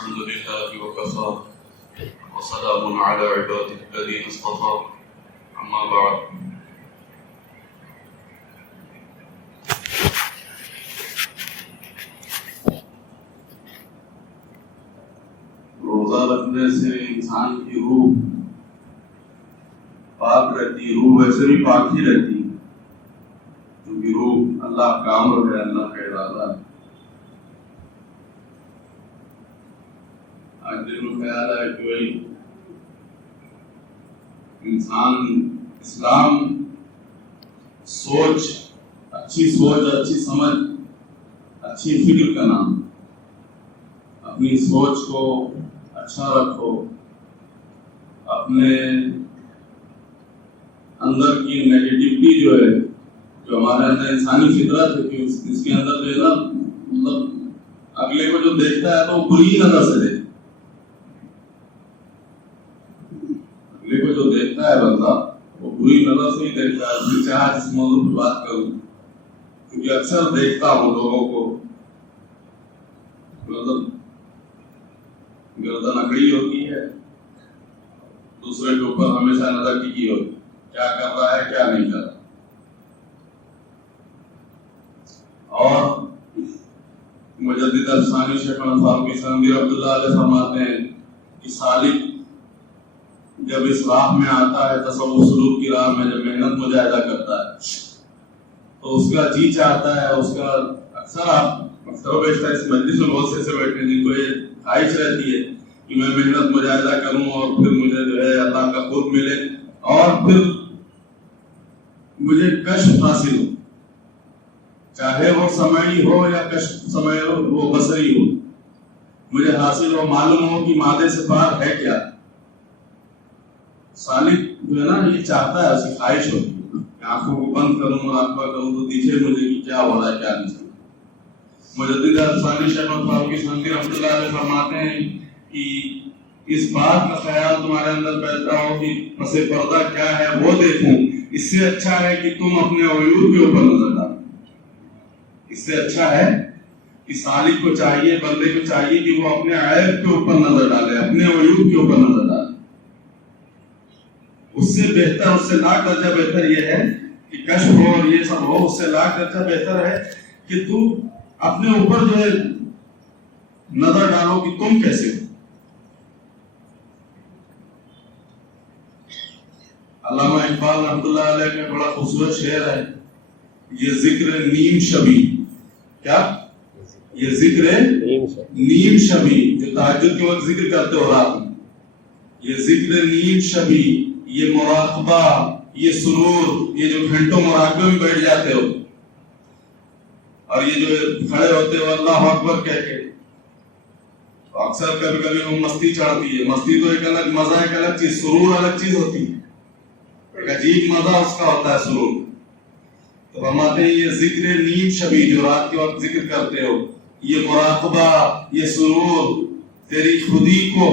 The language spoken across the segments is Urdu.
الحمد لله وكفى وسلام على عباده الذين اصطفى أما بعد. روزہ رکھنے سے انسان کی روح پاک رہتی، روح ویسے بھی پاک ہی رہتی کیونکہ روح اللہ کا امر ہے، اللہ کا ارادہ ہے. آج دل میں خیال ہے کہ وہی انسان اسلام سوچ، اچھی سمجھ، اچھی فکر کا نام. اپنی سوچ کو اچھا رکھو، اپنے اندر کی نیگیٹیوٹی جو ہے، جو ہمارے اندر انسانی فطرت ہے کہ اس کے اندر جو ہے نا، مطلب اگلے کو جو دیکھتا ہے تو وہ بری نظر سے دیکھتا ہے. اگلے کو جو دیکھتا ہے بندہ وہ بری نظر سے ہی دیکھتا ہے. پھر چاہے جس موضوع پہ بات کروں، کیونکہ اکثر دیکھتا ہوں لوگوں کو مطلب گردن اکڑی ہوتی ہے، دوسرے کے اوپر ہمیشہ نظر ٹکی ہوتی، کیا کر رہا ہے کیا نہیں کر رہا. اور مجدد الثانی شیخ احمد فاروقی سندھی رحمۃ اللہ علیہ فرماتے ہیں کہ سالک جب اس راہ میں آتا ہے، تصوف سلوک کی راہ میں جب محنت مجاہدہ کرتا ہے تو اس کا جی چاہتا ہے، اس کا اکثر آپ اکثر و بیشتر اس مجلس میں بہت سے ایسے بیٹھے ہیں جن کو یہ خواہش رہتی ہے کہ میں محنت مجاہدہ کروں اور پھر مجھے جو ہے اللہ کا قرب ملے اور پھر مجھے کشف حاصل ہو، چاہے وہ سمعی ہو یا کشف سمعی ہو، وہ بصری ہو، مجھے حاصل ہو، معلوم ہو کہ مادے سے پار ہے کیا. سالک جو ہے نا یہ چاہتا ہے، اس کی خواہش ہوتی ہے کہ آنکھوں کو بند کروں، مراقبہ کروں تو دیکھے مجھے کہ کیا ہو رہا ہے کیا نہیں. مجدد الثانی شیخ احمد فاروقی سندھی رحمۃ اللہ علیہ فرماتے ہیں کہ اس بات کا خیال تمہارے اندر پیدا ہو کہ پس پردہ کیا ہے وہ دیکھوں، اس سے اچھا ہے کہ تم اپنے عیوب کے اوپر نظر ڈالو. اس سے اچھا ہے کہ سالک کو چاہیے، بندے کو چاہیے کہ وہ اپنے عیب کے اوپر نظر ڈالے، اپنے عیوب کے اوپر نظر ڈالے. اس سے بہتر، اس سے لاکھ درجہ بہتر یہ ہے کہ کشف ہو اور یہ سب ہو. اس سے لاکھ درجہ بہتر ہے کہ تو اپنے اوپر جو ہے نظر ڈالو کہ تم کیسے ہو. علامہ اقبال رحمۃ اللہ علیہ کا بڑا خوبصورت شعر ہے، یہ ذکر نیم شبی. کیا؟ یہ ذکر نیم شبی، جو تہجد کے وقت ذکر کرتے ہو رات میں. یہ ذکر نیم شبی، یہ مراقبہ، یہ سرور، یہ جو گھنٹوں مراقبے میں بیٹھ جاتے ہو اور یہ جو کھڑے ہوتے ہو اللہ اکبر کہہ کے، تو اکثر کبھی کبھی وہ مستی چڑھتی ہے. مستی تو ایک الگ مزہ، ایک الگ چیز، سرور الگ چیز ہوتی ہے، ایک عجیب مزہ اس کا ہوتا ہے سرور. تو فرماتے ہیں یہ ذکر نیم شبی، جو رات کے وقت ذکر کرتے ہو، یہ مراقبہ، یہ سرور، تیری خودی کو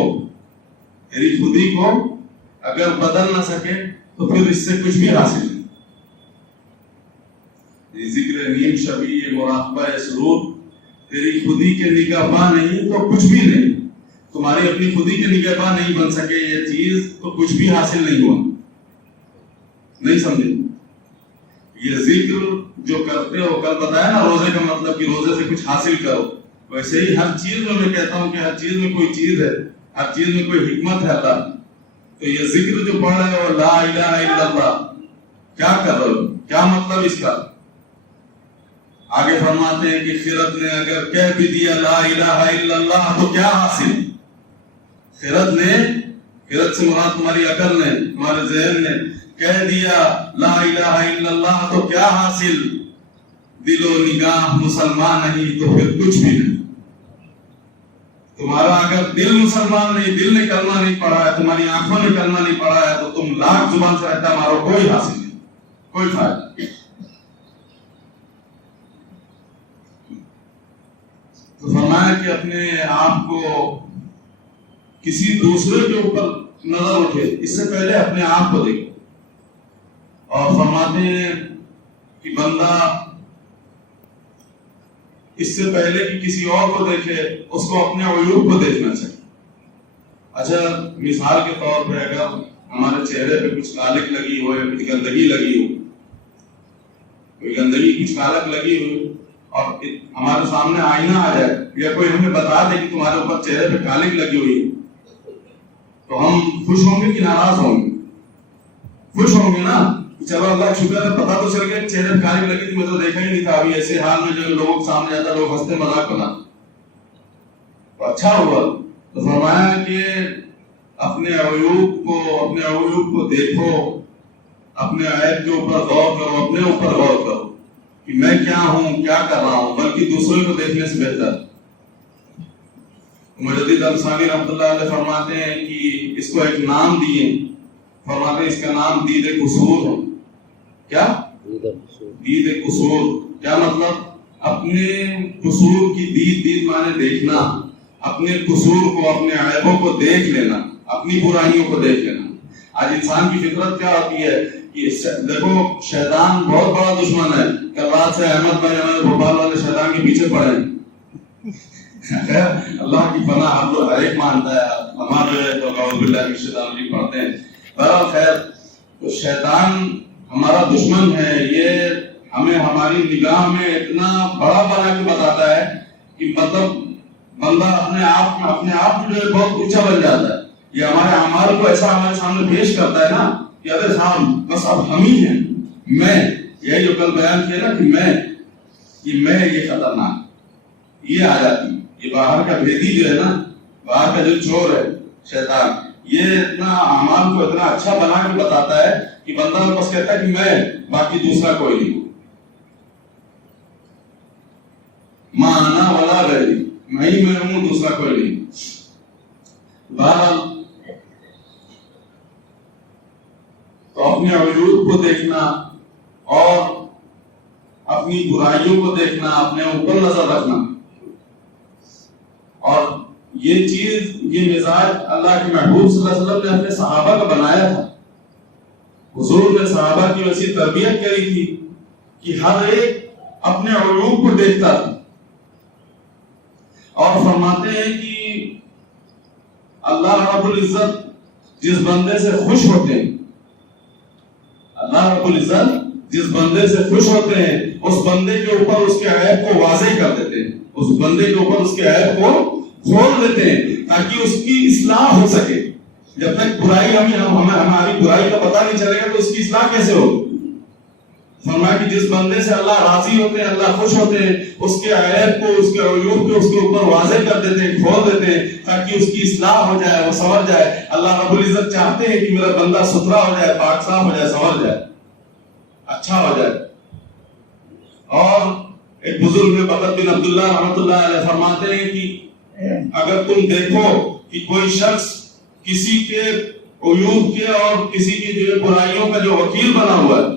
اگر بدل نہ سکے تو پھر اس سے کچھ بھی حاصل نہیں. یہ ذکر نیم شبی، یہ مراقبہ، یہ سرور تیری خودی کے نگہباں نہیں تو کچھ بھی نہیں. تمہاری اپنی خودی کے نگہباں نہیں بن سکے یہ چیز تو کچھ بھی حاصل نہیں ہوا. نہیں سمجھے؟ یہ ذکر جو کرتے ہو، کل بتایا نا روزے کا مطلب کہ روزے سے کچھ حاصل کرو. ویسے ہی ہر چیز میں کہتا ہوں کہ ہر چیز میں کوئی چیز ہے، ہر چیز میں کوئی حکمت ہے اللہ. تو یہ ذکر جو پڑھ رہے ہو لا الہ الا اللہ، کیا کر رہے ہو؟ کیا مطلب اس کا؟ آگے فرماتے ہیں کہ خرد نے اگر کہہ بھی دیا لا الہ الا اللہ تو کیا حاصل؟ خرد سے مراد تمہاری عقل نے، تمہارے ذہن نے کہہ دیا لا الہ الا اللہ تو کیا حاصل؟ دل و نگاہ مسلمان نہیں تو پھر کچھ بھی نہیں. تمہارا اگر دل مسلمان نہیں، دل نے کلمہ نہیں پڑھا ہے، تمہاری آنکھوں نے کلمہ نہیں پڑھا ہے تو تم لاکھ زبان سے رہتا مارو، کوئی حاصل نہیں، کوئی فائدہ نہیں. تو فرمایا کہ اپنے آپ کو کسی دوسرے کے اوپر نظر اٹھے اس سے پہلے اپنے آپ کو دیکھو. اور فرماتے ہیں کہ بندہ اس سے پہلے کہ کسی اور کو دیکھے اس کو اپنے عیوب کو دیکھنا چاہیے. اچھا مثال کے طور پہ اگر ہمارے چہرے پہ کچھ کالک لگی ہو یا کچھ گندگی لگی ہو، کوئی گندگی کچھ کالک لگی ہو اور ہمارے سامنے آئینہ آ جائے یا کوئی ہمیں بتا دے کہ تمہارے اوپر چہرے پہ کالک لگی ہوئی ہے، تو ہم خوش ہوں گے کہ ناراض ہوں گے؟ خوش ہوں گے نا. چلو اللہ کا شکر ہے پتا تو چل گیا چہرے پہ کالک لگی تھی، میں تو دیکھا ہی نہیں تھا. ابھی ایسے حال میں جو لوگوں کے سامنے جاتا لوگ ہنستے مذاق بنا تو اچھا ہوا. تو فرمایا کہ اپنے عیوب کو دیکھو، اپنے عیب کے اوپر غور کرو، اپنے اوپر غور کرو کہ میں کیا ہوں، کیا کر رہا ہوں، بلکہ دوسروں کو دیکھنے سے بہتر. مجدد الثانی رحمۃ اللہ علیہ فرماتے ہیں کہ اس کو ایک نام دیے، فرماتے ہیں اس کا نام دید قصور ہے. کیا؟ دید قصور. کیا مطلب؟ اپنے قصور کی دید مانے دیکھنا، اپنے قصور کو، اپنے عیبوں کو دیکھ لینا، اپنی برائیوں کو دیکھ لینا. آج انسان کی فطرت کیا ہوتی ہے کہ دیکھو شیطان بہت بڑا دشمن ہے. کل رات سے احمد بھائی ہمارے بھوپال والے شیطان کے پیچھے پڑے ہیں. اللہ کی پناہ ہم تو ہر ایک مانتا ہے، ہمارے تو اعوذ باللہ من الشیطان الرجیم پڑھتے ہیں. بہرحال خیر، تو شیطان ہمارا دشمن ہے. یہ ہمیں ہماری نگاہ میں اتنا بڑا بنا کے بتاتا ہے کہ مطلب بندہ اپنے آپ میں جو ہے بہت اونچا بن جاتا ہے. یہ ہمارے اعمال کو ایسا ہمارے سامنے پیش کرتا ہے نا کہ ارے صاحب بس اب ہم ہی ہیں. میں یہ جو کل بیان کیا نا کہ میں یہ خطرناک یہ آ جاتی. یہ باہر کا بھیدی جو ہے نا، باہر کا جو چور ہے شیطان، یہ اتنا اعمال کو اتنا اچھا بنا کے بتاتا ہے کہ بندہ بس کہتا ہے کہ میں، باقی دوسرا کوئی نہیں. ماں انا ولا غیری، میں ہی میں ہوں، دوسرا کوئی نہیں. بہرحال تو اپنے عیوب کو دیکھنا اور اپنی برائیوں کو دیکھنا، اپنے اوپر نظر رکھنا. اور یہ چیز، یہ مزاج اللہ کے محبوب صلی اللہ علیہ وسلم نے اپنے صحابہ کا بنایا تھا. حضور نے صحابہ کی ویسی تربیت کری تھی کہ ہر ایک اپنے عیوب کو دیکھتا تھا. اور فرماتے ہیں کہ اللہ رب العزت جس بندے سے خوش ہوتے ہیں، اللہ رب العزت جس بندے سے خوش ہوتے ہیں اس بندے کے اوپر اس کے عیب کو واضح کر دیتے ہیں، اس بندے کے اوپر اس کے عیب کو کھول دیتے ہیں تاکہ اس کی اصلاح ہو سکے. جب تک برائی ہماری برائی کا پتہ نہیں چلے گا تو اس کی اصلاح کیسے ہوگی؟ فرمایا کہ جس بندے سے اللہ راضی ہوتے ہیں، اللہ خوش ہوتے ہیں، اس کے عیب کو، اس کے عیوب کو اس کے اوپر واضح کر دیتے ہیں، کھول دیتے ہیں تاکہ اس کی اصلاح ہو جائے، وہ سنور جائے. اللہ رب العزت چاہتے ہیں کہ میرا بندہ ستھرا ہو جائے، پاک صاف ہو جائے، سنور جائے، اچھا ہو جائے. اور ایک بزرگ بکر بن عبداللہ رحمۃ اللہ علیہ فرماتے ہیں کہ اگر تم دیکھو کہ کوئی شخص کسی کے عیوب کے اور کسی کی جو برائیوں کا جو وکیل بنا ہوا ہے،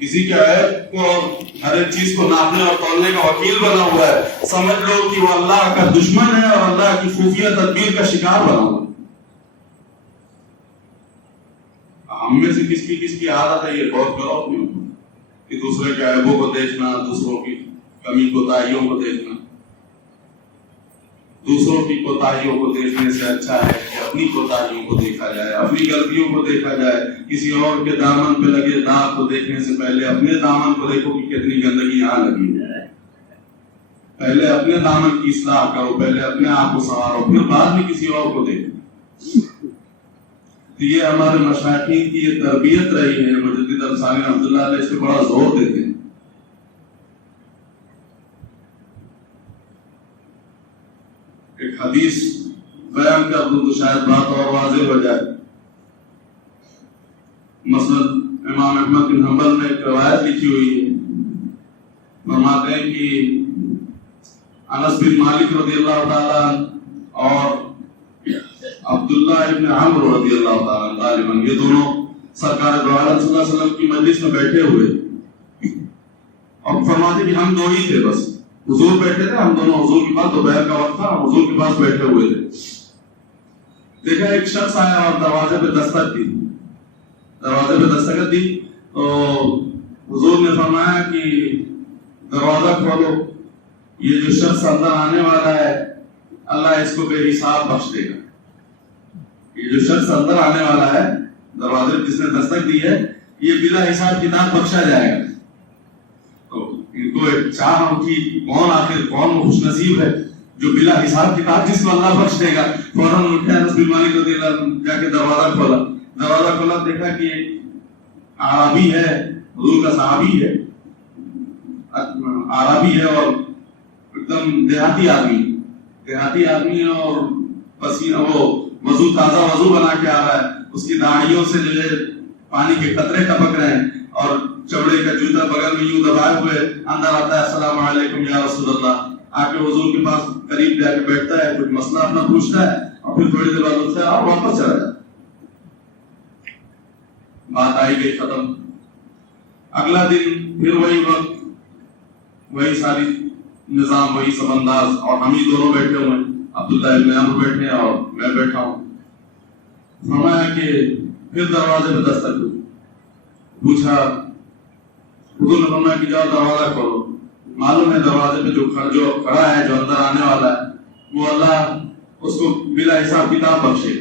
کسی کے عیب کو اور ہر ایک چیز کو ناپنے اور تولنے کا وکیل بنا ہوا ہے، سمجھ لو کہ وہ اللہ کا دشمن ہے اور اللہ کی خفیہ تدبیر کا شکار بنا ہوا ہے. ہم میں سے کس کی عادت ہے یہ غور کرو اپنے اوپر کہ دوسرے کے عیبوں کو دیکھنا، دوسروں کی کمی کوتاہیوں کو دیکھنا. دوسروں کی کوتاہیوں کو دیکھنے سے اچھا ہے کہ اپنی کوتاہیوں کو دیکھا جائے، اپنی غلطیوں کو دیکھا جائے. کسی اور کے دامن پہ لگے داغ کو دیکھنے سے پہلے اپنے دامن کو دیکھو کہ کتنی گندگی یہاں لگی ہے. پہلے اپنے دامن کی اصلاح کرو، پہلے اپنے آپ کو سنوارو، پھر بعد میں کسی اور کو دیکھو. یہ ہمارے مشائخین کی یہ تربیت رہی ہے. مجدد الثانی رحمۃ اللہ علیہ اس پہ بڑا زور دیتے ہیں. ایک حدیث بیان کر دوں تو شاید بات اور واضح ہو جائے. مثلا امام احمد بن حنبل نے ایک روایت لکھی ہوئی ہے. فرماتے ہیں کہ انس بن مالک رضی اللہ تعالیٰ اور عبداللہ ابن عمرو رضی اللہ تعالیٰ غالباً یہ دونوں سرکار دو عالم صلی اللہ علیہ وسلم کی مجلس میں بیٹھے ہوئے اور فرماتے کہ ہم دو ہی تھے، بس حضور بیٹھے تھے، ہم دونوں حضور کے پاس، دوپہر کا وقت تھا، حضور کے پاس بیٹھے ہوئے تھے. دیکھا ایک شخص آیا اور دروازے پہ دستک دی، دروازے پہ دستک دی تو حضور نے فرمایا کہ دروازہ کھولو. یہ جو شخص اندر آنے والا ہے اللہ اس کو بے حساب بخش دے گا. یہ جو شخص اندر آنے والا ہے دروازے جس نے دستک دی ہے یہ بلا حساب کتاب بخشا جائے گا. تو ان کو ایک چاہ اٹھی کون آخر کون خوش نصیب ہے جو بلا حساب کتاب جس کو اللہ بخش دے گا. فوراً اٹھے انس بن مالک رضی اللہ عنہ جا کے دروازہ کھولا دیکھا کہ عربی ہے حضور کا صحابی ہے عربی ہے اور ایک دم دیہاتی آدمی ہے اور پسینہ وہ وضو تازہ وضو بنا کے آ رہا ہے اس کی داڑھیوں سے جو ہے پانی کے قطرے ٹپک رہے ہیں اور چمڑے کا جوتا بغل میں یوں دبائے ہوئے اندر آتا ہے السلام علیکم یا رسول اللہ. آ کے حضور کے پاس قریب جا کے بیٹھتا ہے کچھ مسئلہ اپنا پوچھتا ہے اور پھر تھوڑی دیر بعد اٹھتا ہے اور واپس چلا جاتا ہے. بات آئی گئی ختم. اگلا دن پھر وہی وقت وہی ساری نظام وہی سب انداز اور ہم ہی دونوں بیٹھے ہوئے ہیں عبداللہ ابن عمرو بیٹھے ہیں اور میں بیٹھا ہوں. فرمایا کہ پھر دروازے پہ دستک ہوئی. پوچھا حضور نے فرمایا کہ جاؤ دروازہ کھولو. معلوم ہے دروازے پہ جو کھڑا ہے جو اندر آنے والا ہے وہ اللہ اس کو بلا حساب کتاب بخشے.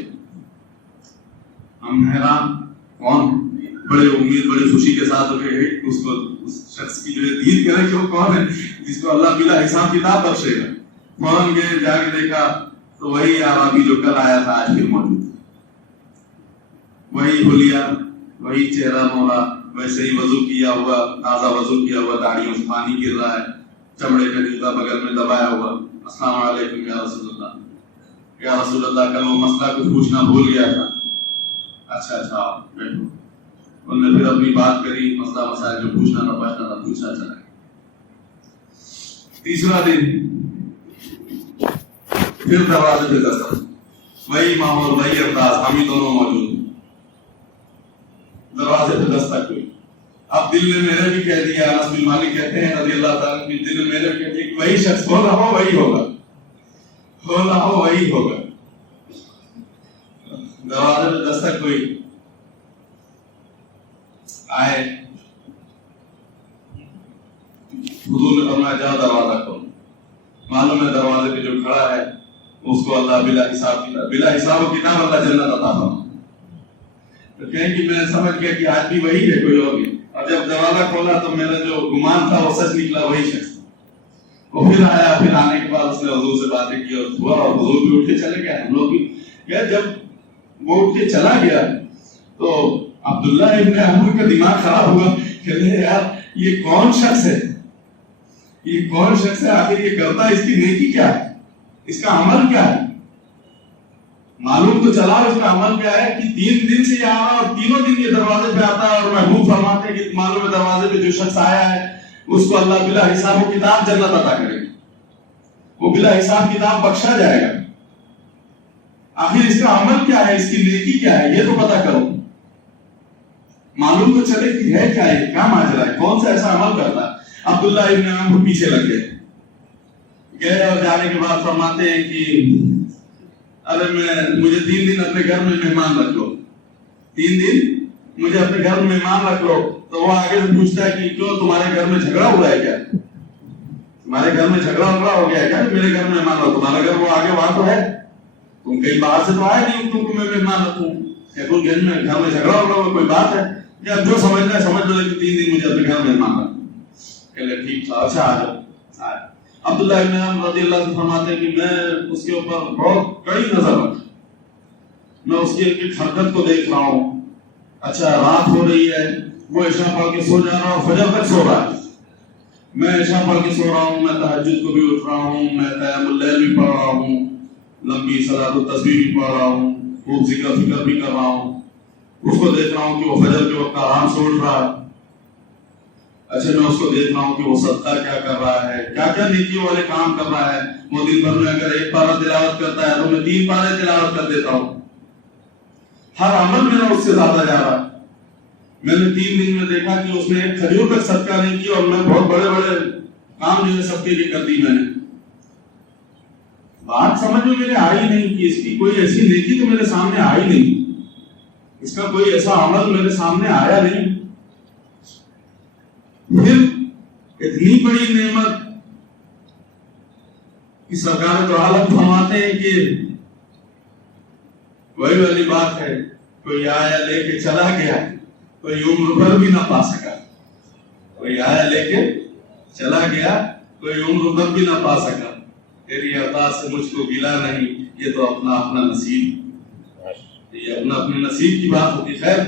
ہم حیران کون بڑے امید بڑی خوشی کے ساتھ اس کو اس شخص کی جو ہے دید کرے کہ وہ کون ہے جس کو اللہ بلا حساب کتاب بخشے گا. فوراً گئے جا کے دیکھا تو وہی عربی جو کل آیا تھا آج پھر موجود. وہی حلیہ وہی چہرہ مورا ویسے ہی وضو کیا ہوا تازہ وضو کیا ہوا داڑھیوں سے پانی گر رہا ہے چمڑے کا جوتا بغل میں دبایا ہوا. السلام علیکم یا رسول اللہ کل وہ مسئلہ کچھ پوچھنا بھول گیا تھا. اچھا بیٹھو. انہوں نے پھر اپنی بات کری مسئلہ مسائل جو پوچھنا تھا پوچھنا چلا. تیسرا دن پھر دروازے پہ دستک وہی ماحول وہی انداز ہم ہی دونوں موجود. دروازے پہ دستک ہوئی. اب دل نے میرے بھی کہہ دیا انس بن مالک کہتے ہیں رضی اللہ تعالیٰ عنہ دل نے میرے بھی کہہ دیا کہ وہی شخص ہونا ہو وہی ہوگا وہی ہوگا. دروازے پہ دستک ہوئی. آئے حضور نے فرمایا جاؤ دروازہ کھولو. معلوم ہے دروازے پہ جو کھڑا ہے اس کو اللہ بلا حساب و کتاب اللہ جنت عطا فرمائے. تو کہیں کہ میں سمجھ گیا کہ آج بھی وہی ہے کوئی اور بھی. اور جب دروازہ کھولا تو میرا جو گمان تھا وہ سچ نکلا وہی شخص. وہ پھر آیا. پھر آنے کے بعد اس نے حضور سے باتیں کی اور حضور بھی اٹھ کے چلے گئے. ہم لوگ بھی جب وہ اٹھ کے چلا گیا تو عبداللہ ابن عمرو کا دماغ خراب ہوا کہ یار یہ کون شخص ہے آخر یہ کرتا ہے اس کی نیکی کیا ہے اس کا عمل کیا ہے. معلوم تو چلا اس کا عمل کیا ہے کہ 3 دن سے یہ آ رہا اور تینوں دن یہ دروازے پہ آتا ہے اور محبوب فرماتے ہیں کہ معلوم ہے دروازے پہ جو شخص آیا ہے اس کو اللہ بلا حساب و کتاب جنت عطا کرے گا. وہ بلا حساب کتاب بخشا جائے گا. آخر اس کا عمل کیا ہے اس کی نیکی کیا ہے یہ تو پتا کرو. معلوم تو چلے کہ ہے کیا ماجرا ہے کون سا ایسا عمل کرتا ہے. عبداللہ ابن عمرو پیچھے لگ گئے اور جانے کے بعد فرماتے ہیں کہ ارے مجھے 3 دن اپنے گھر میں مہمان رکھ لو. 3 دن مجھے اپنے گھر میں مہمان رکھ لو. تو وہ آگے سے پوچھتا ہے کہ کیوں تمہارے گھر میں جھگڑا ہوا ہے کیا تمہارے گھر میں جھگڑا ہو گیا ہے کیا میرے گھر میں مہمان رکھو. تمہارا گھر وہ آگے وہاں تو ہے تم کہیں باہر سے تو آئے نہیں تم کو میں مہمان رکھوں. کوئی گھر میں جھگڑا ہوا کوئی بات ہے یا جو سمجھنا ہے سمجھ لو کہ 3 دن مجھے اپنے گھر میں مہمان رکھوں. کہ ٹھیک تھا اچھا آ جاؤ. عبداللہ ابن عمرو رضی اللہ عنہ فرماتے ہیں کہ میں اس کے اوپر بہت کڑی نظر رکھ میں اس کی ایک حرکت کو دیکھ رہا ہوں. اچھا رات ہو رہی ہے وہ عشاء پڑھ کے سو جا رہا ہوں فجر تک سو رہا ہے. میں عشاء پڑھ کے سو رہا ہوں میں تہجد کو بھی اٹھ رہا ہوں میں قیام اللیل بھی پڑھ رہا ہوں لمبی صلاۃ التسبیح بھی پڑھ رہا ہوں خوب ذکر فکر بھی کر رہا ہوں. اس کو دیکھ رہا ہوں کہ وہ فجر کے وقت آرام سے اٹھ رہا ہے. اچھا میں اس کو دیکھ رہا ہوں کہ وہ صدقہ کیا کر رہا ہے کیا نیکیوں والے کام کر رہا ہے. وہ دن بھر میں اگر 1 پارہ تلاوت کرتا ہے تو میں 3 پارے تلاوت کر دیتا ہوں. ہر عمل میرا اس سے زیادہ جا رہا ہے. میں نے 3 دن میں دیکھا کہ اس نے 1 کھجور تک صدقہ نہیں کی اور میں بہت بڑے کام جو ہے صدقے کے کر دی. میں نے بات سمجھ میں میرے آئی نہیں کہ اس کی کوئی ایسی نیکی تو میرے سامنے آئی نہیں اس کا کوئی ایسا عمل میرے سامنے آیا نہیں. پھر اتنی بڑی نعمت کہ سرکار تو عالم فرماتے ہیں کہ وہی والی بات ہے، کوئی آیا لے کے چلا گیا، کوئی عمر بھر بھی نہ پا سکا. کوئی آیا لے کے چلا گیا، کوئی عمر بھر بھی نہ پا سکا. تیری عطا سے مجھ کو گلا نہیں، یہ تو اپنا اپنا نصیب، یہ اپنا اپنے نصیب کی بات ہوتی. خیر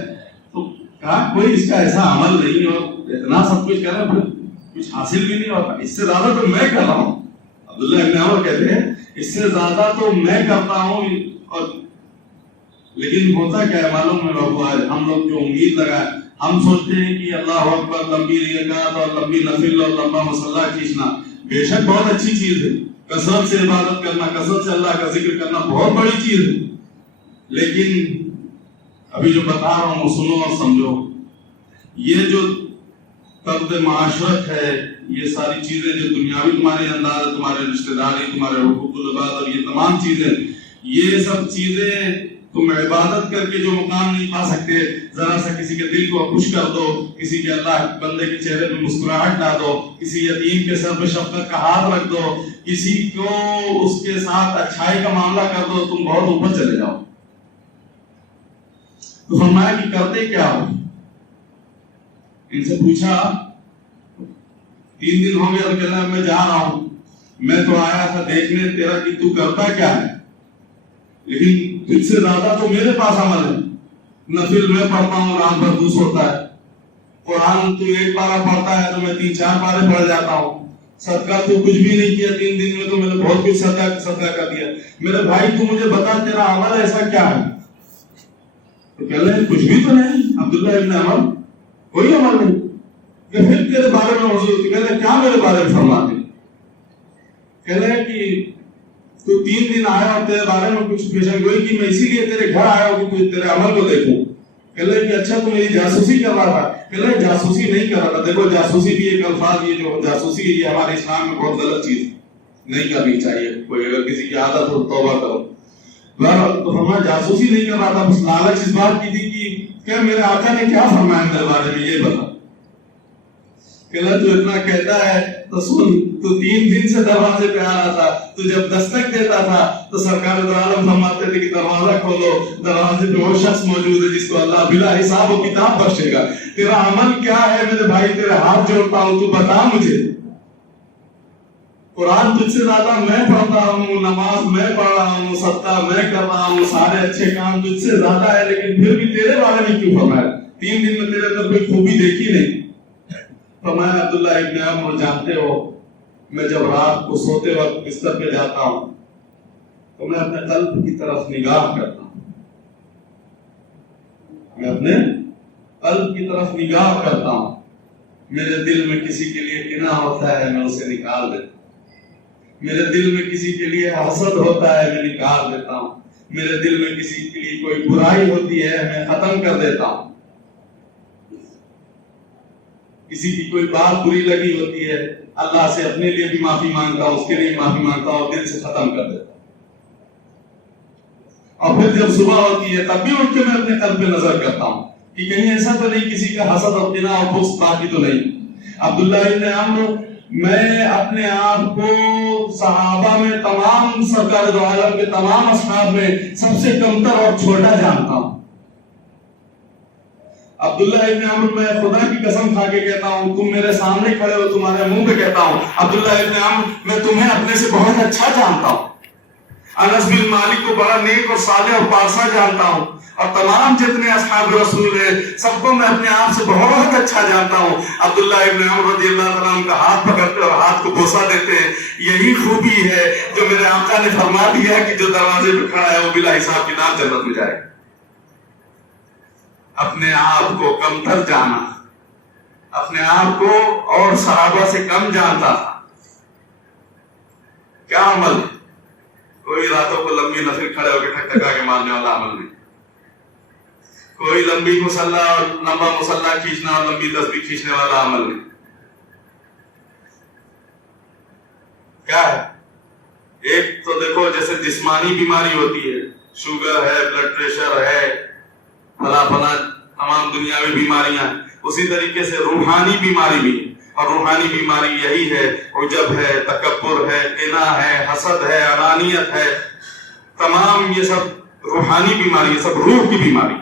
تو کہا کوئی اس کا ایسا عمل نہیں، اور اتنا سب کچھ کر رہا پھر کچھ حاصل بھی نہیں ہوتا. اس سے زیادہ تو میں کر رہا ہوں. عبداللہ ابن عمر کہتے ہیں اس سے زیادہ تو میں کرتا ہوں. اور لیکن ہوتا کیا ہے معلوم ہے بابو، آج ہم لوگ جو امید لگائے، ہم سوچتے ہیں کہ اللہ اکبر، لمبی رکعت اور لمبی نفل اور لمبا مصلی کھینچنا بے شک بہت اچھی چیز ہے. کثرت سے عبادت کرنا، کثرت سے اللہ کا ذکر کرنا بہت بڑی چیز ہے. لیکن ابھی جو بتا رہا ہوں سنو اور سمجھو. یہ جو طرز معاشرت ہے، یہ ساری چیزیں جو دنیاوی تمہارے انداز، تمہارے رشتہ داری، تمہارے حقوق العباد اور یہ تمام چیزیں، یہ سب چیزیں تم عبادت کر کے جو مقام نہیں پا سکتے. ذرا سا کسی کے دل کو خوش کر دو، کسی کے اللہ بندے کے چہرے پہ مسکراہٹ لا دو، کسی یتیم کے سر پہ شفقت کا ہاتھ رکھ دو، کسی کو اس کے ساتھ اچھائی کا معاملہ کر دو، تم بہت اوپر چلے جاؤ. تو فرمایا کہ کرتے کیا ہو؟ ان سے پوچھا 3 دن ہو گیا، تو کہنا میں جا رہا ہوں، میں تو آیا تھا دیکھنے تیرا کہ تو کرتا کیا ہے، لیکن تجھ سے زیادہ تو میرے پاس عمل ہے. نفل میں پڑھتا ہوں، رات بھر تو سوتا ہے. قرآن تو 1 پارہ پڑھتا ہے تو میں 3-4 پارے پڑھ جاتا ہوں. صدقہ تو کچھ بھی نہیں کیا 3 دن میں، تو میں نے بہت کچھ صدقہ کر دیا. میرے بھائی تو مجھے بتا تیرا عمل ایسا کیا ہے؟ تو کہہ رہے ہیں کچھ بھی تو نہیں عبداللہ ابن عمر، کوئی عمل نہیں. کہ پھر تیرے بارے میں حضور کہہ رہے ہیں کیا میرے بارے میں فرماتے؟ کہہ رہے ہیں کہ تو 3 دن آیا اور تیرے بارے میں کچھ پیشن گوئی کی، میں اسی لیے تیرے گھر آیا ہوں کہ تیرے عمل کو دیکھوں. کہہ رہے کہ اچھا تو میری جاسوسی کر رہا تھا. کہہ رہے جاسوسی نہیں کر رہا تھا. دیکھو جاسوسی بھی ایک الفاظ، یہ جو جاسوسی ہے یہ ہمارے اسلام میں بہت غلط چیز نہیں کرنی چاہیے. کوئی اگر کسی کی عادت ہو توبہ کرو. تو ہمارا جاسوسی نہیں کر رہا تھا، بس لالچ اس بات کی تھی کہ کیا میرے آقا نے کیا فرمایا میرے بارے میں یہ بتا. کہنا تو اتنا کہتا ہے تو سن، تو 3 دن سے دروازے پہ آ رہا تھا، تو جب دستک دیتا تھا تو سرکار دو عالم فرماتے تھے کہ دروازہ کھولو، دروازے پہ وہ شخص موجود ہے جس کو اللہ بلا حساب و کتاب بخشے گا. تیرا عمل کیا ہے میرے بھائی؟ تیرے ہاتھ جوڑتا ہوں، تو بتا مجھے. قرآن تجھ سے زیادہ میں پڑھتا ہوں، نماز میں پڑھ رہا ہوں، صدقہ میں کر رہا ہوں، سارے اچھے کام تجھ سے زیادہ ہے، لیکن پھر بھی تیرے بارے میں کیوں فرمایا؟ 3 دن میں تیرے اندر کوئی خوبی دیکھی نہیں. فرمایا عبداللہ ابن عمر جانتے ہو، میں جب رات کو سوتے وقت بستر پہ جاتا ہوں تو میں اپنے قلب کی طرف نگاہ کرتا ہوں. میں اپنے قلب کی طرف نگاہ کرتا ہوں. میرے دل میں کسی کے لیے کینہ ہوتا ہے میں اسے نکال دیتا ہوں. میرے دل میں کسی کے لیے حسد ہوتا ہے میں نکال دیتا ہوں. میرے دل میں کسی کے لیے کوئی برائی ہوتی ہے میں ختم کر دیتا ہوں. کسی کی کوئی بات بری لگی ہوتی ہے اللہ سے اپنے لیے بھی معافی مانگتا ہوں، اس کے لیے معافی مانگتا ہوں اور دل سے ختم کر دیتا ہوں. اور پھر جب صبح ہوتی ہے تب بھی اٹھ کے میں اپنے قلب پہ نظر کرتا ہوں کہ کہیں ایسا تو نہیں کسی کا حسد اور کینہ اور بغض باقی تو نہیں. عبداللہ ابن عمر، میں اپنے آپ کو صحابہ میں تمام سرکار دو عالم کے تمام اصحاب میں سب سے کمتر اور چھوٹا جانتا ہوں. عبداللہ ابن عمر، میں خدا کی قسم کھا کے کہتا ہوں، تم میرے سامنے کھڑے ہو تمہارے منہ پہ کہتا ہوں عبداللہ ابن عمر میں تمہیں اپنے سے بہت اچھا جانتا ہوں. انس بن مالک کو بڑا نیک اور صالح اور پارسا جانتا ہوں، اور تمام جتنے اصحاب رسول ہیں سب کو میں اپنے آپ سے بہت اچھا جانتا ہوں. عبداللہ ابن عمر رضی اللہ تعالیٰ عنہ کا ہاتھ پکڑتے اور ہاتھ کو بوسہ دیتے ہیں. یہی خوبی ہے جو میرے آقا نے فرما دیا کہ جو دروازے پہ کھڑا ہے وہ بلا حساب کتاب جنت میں جائے. اپنے آپ کو کمتر جانا، اپنے آپ کو اور صحابہ سے کم جانتا تھا. کیا عمل؟ کوئی راتوں کو لمبی نفل کھڑے ہو کے ٹھک ٹکا کے مارنے والا عمل نہیں. کوئی لمبی مصلی اور لمبا مصلی کھینچنا اور لمبی تسبیح کھینچنے والا عمل نہیں. کیا ہے؟ ایک تو دیکھو جیسے جسمانی بیماری ہوتی ہے، شوگر ہے، بلڈ پریشر ہے، فلاں تمام دنیاوی بیماریاں، اسی طریقے سے روحانی بیماری بھی. اور روحانی بیماری یہی ہے، عجب ہے، تکبر ہے، کینہ ہے، حسد ہے، انانیت ہے، تمام یہ سب روحانی بیماری، یہ سب روح کی بیماری.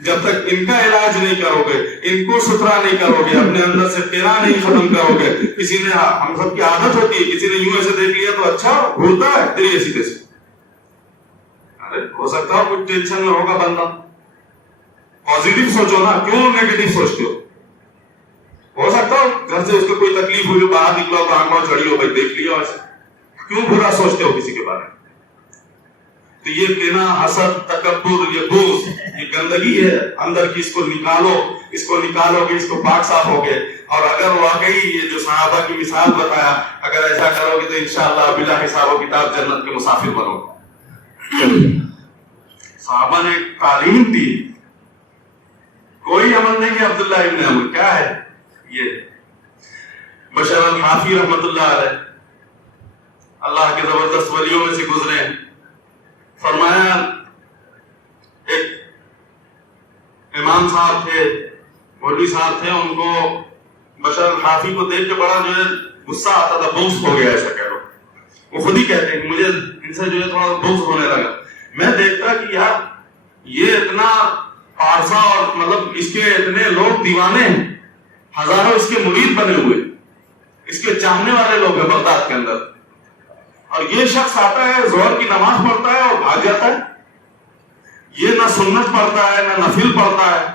جب تک ان کا علاج نہیں کرو گے، ان کو ستھرا نہیں کرو گے، اپنے اندر سے کینہ نہیں ختم کرو گے. کسی نے، ہم سب کی عادت ہوتی ہے، کسی نے یوں ایسے دیکھ لیا تو اچھا بھولتا ہے تیری ایسی تیسی. ارے ہو سکتا ہے کچھ ٹینشن میں ہوگا بندہ، پازیٹیو سوچو نا، کیوں نیگیٹو سوچتے ہو سکتا ہو گھر سے اس کو کوئی تکلیف ہوئی، باہر نکلا تو آنکھوں چڑھی ہو، بھائی دیکھ لیا ویسے، کیوں برا سوچتے ہو کسی کے بارے میں؟ تو یہ کینہ، حسد، تکبر، یہ بغض، یہ گندگی ہے اندر کی، اس کو نکالو. اس کو نکالو گے، اس کو پاک صاف ہوگے. اور اگر واقعی یہ جو صحابہ کی مثال بتایا، اگر ایسا کرو گے تو انشاءاللہ بلا حساب و کتاب جنت کے مسافر بنو گے. صحابہ نے تعلیم دی، کوئی عمل نہیں کیا. عبداللہ ابن عمر کیا ہے یہ بشر الحافی رحمت اللہ علیہ، اللہ کے زبردست ولیوں میں سے گزرے ہیں. فرمایا ایک امام صاحب تھے، مولوی صاحب تھے، ان کو بشر الحافی کو دیکھ کے بڑا جو ہے غصہ آتا تھا، بغض ہو گیا ایسا کہہ لو. وہ خود ہی کہتے ہیں کہ مجھے ان سے جو ہے تھوڑا بغض ہونے لگا. میں دیکھتا کہ یار یہ اتنا پارسا، اور مطلب اس کے اتنے لوگ دیوانے ہیں، ہزاروں اس کے مرید بنے ہوئے، اس کے چاہنے والے لوگ ہیں بغداد کے اندر، اور یہ شخص آتا ہے ظہر کی نماز پڑھتا ہے اور بھاگ جاتا ہے. یہ نہ سنت پڑھتا ہے نہ نفل پڑھتا ہے،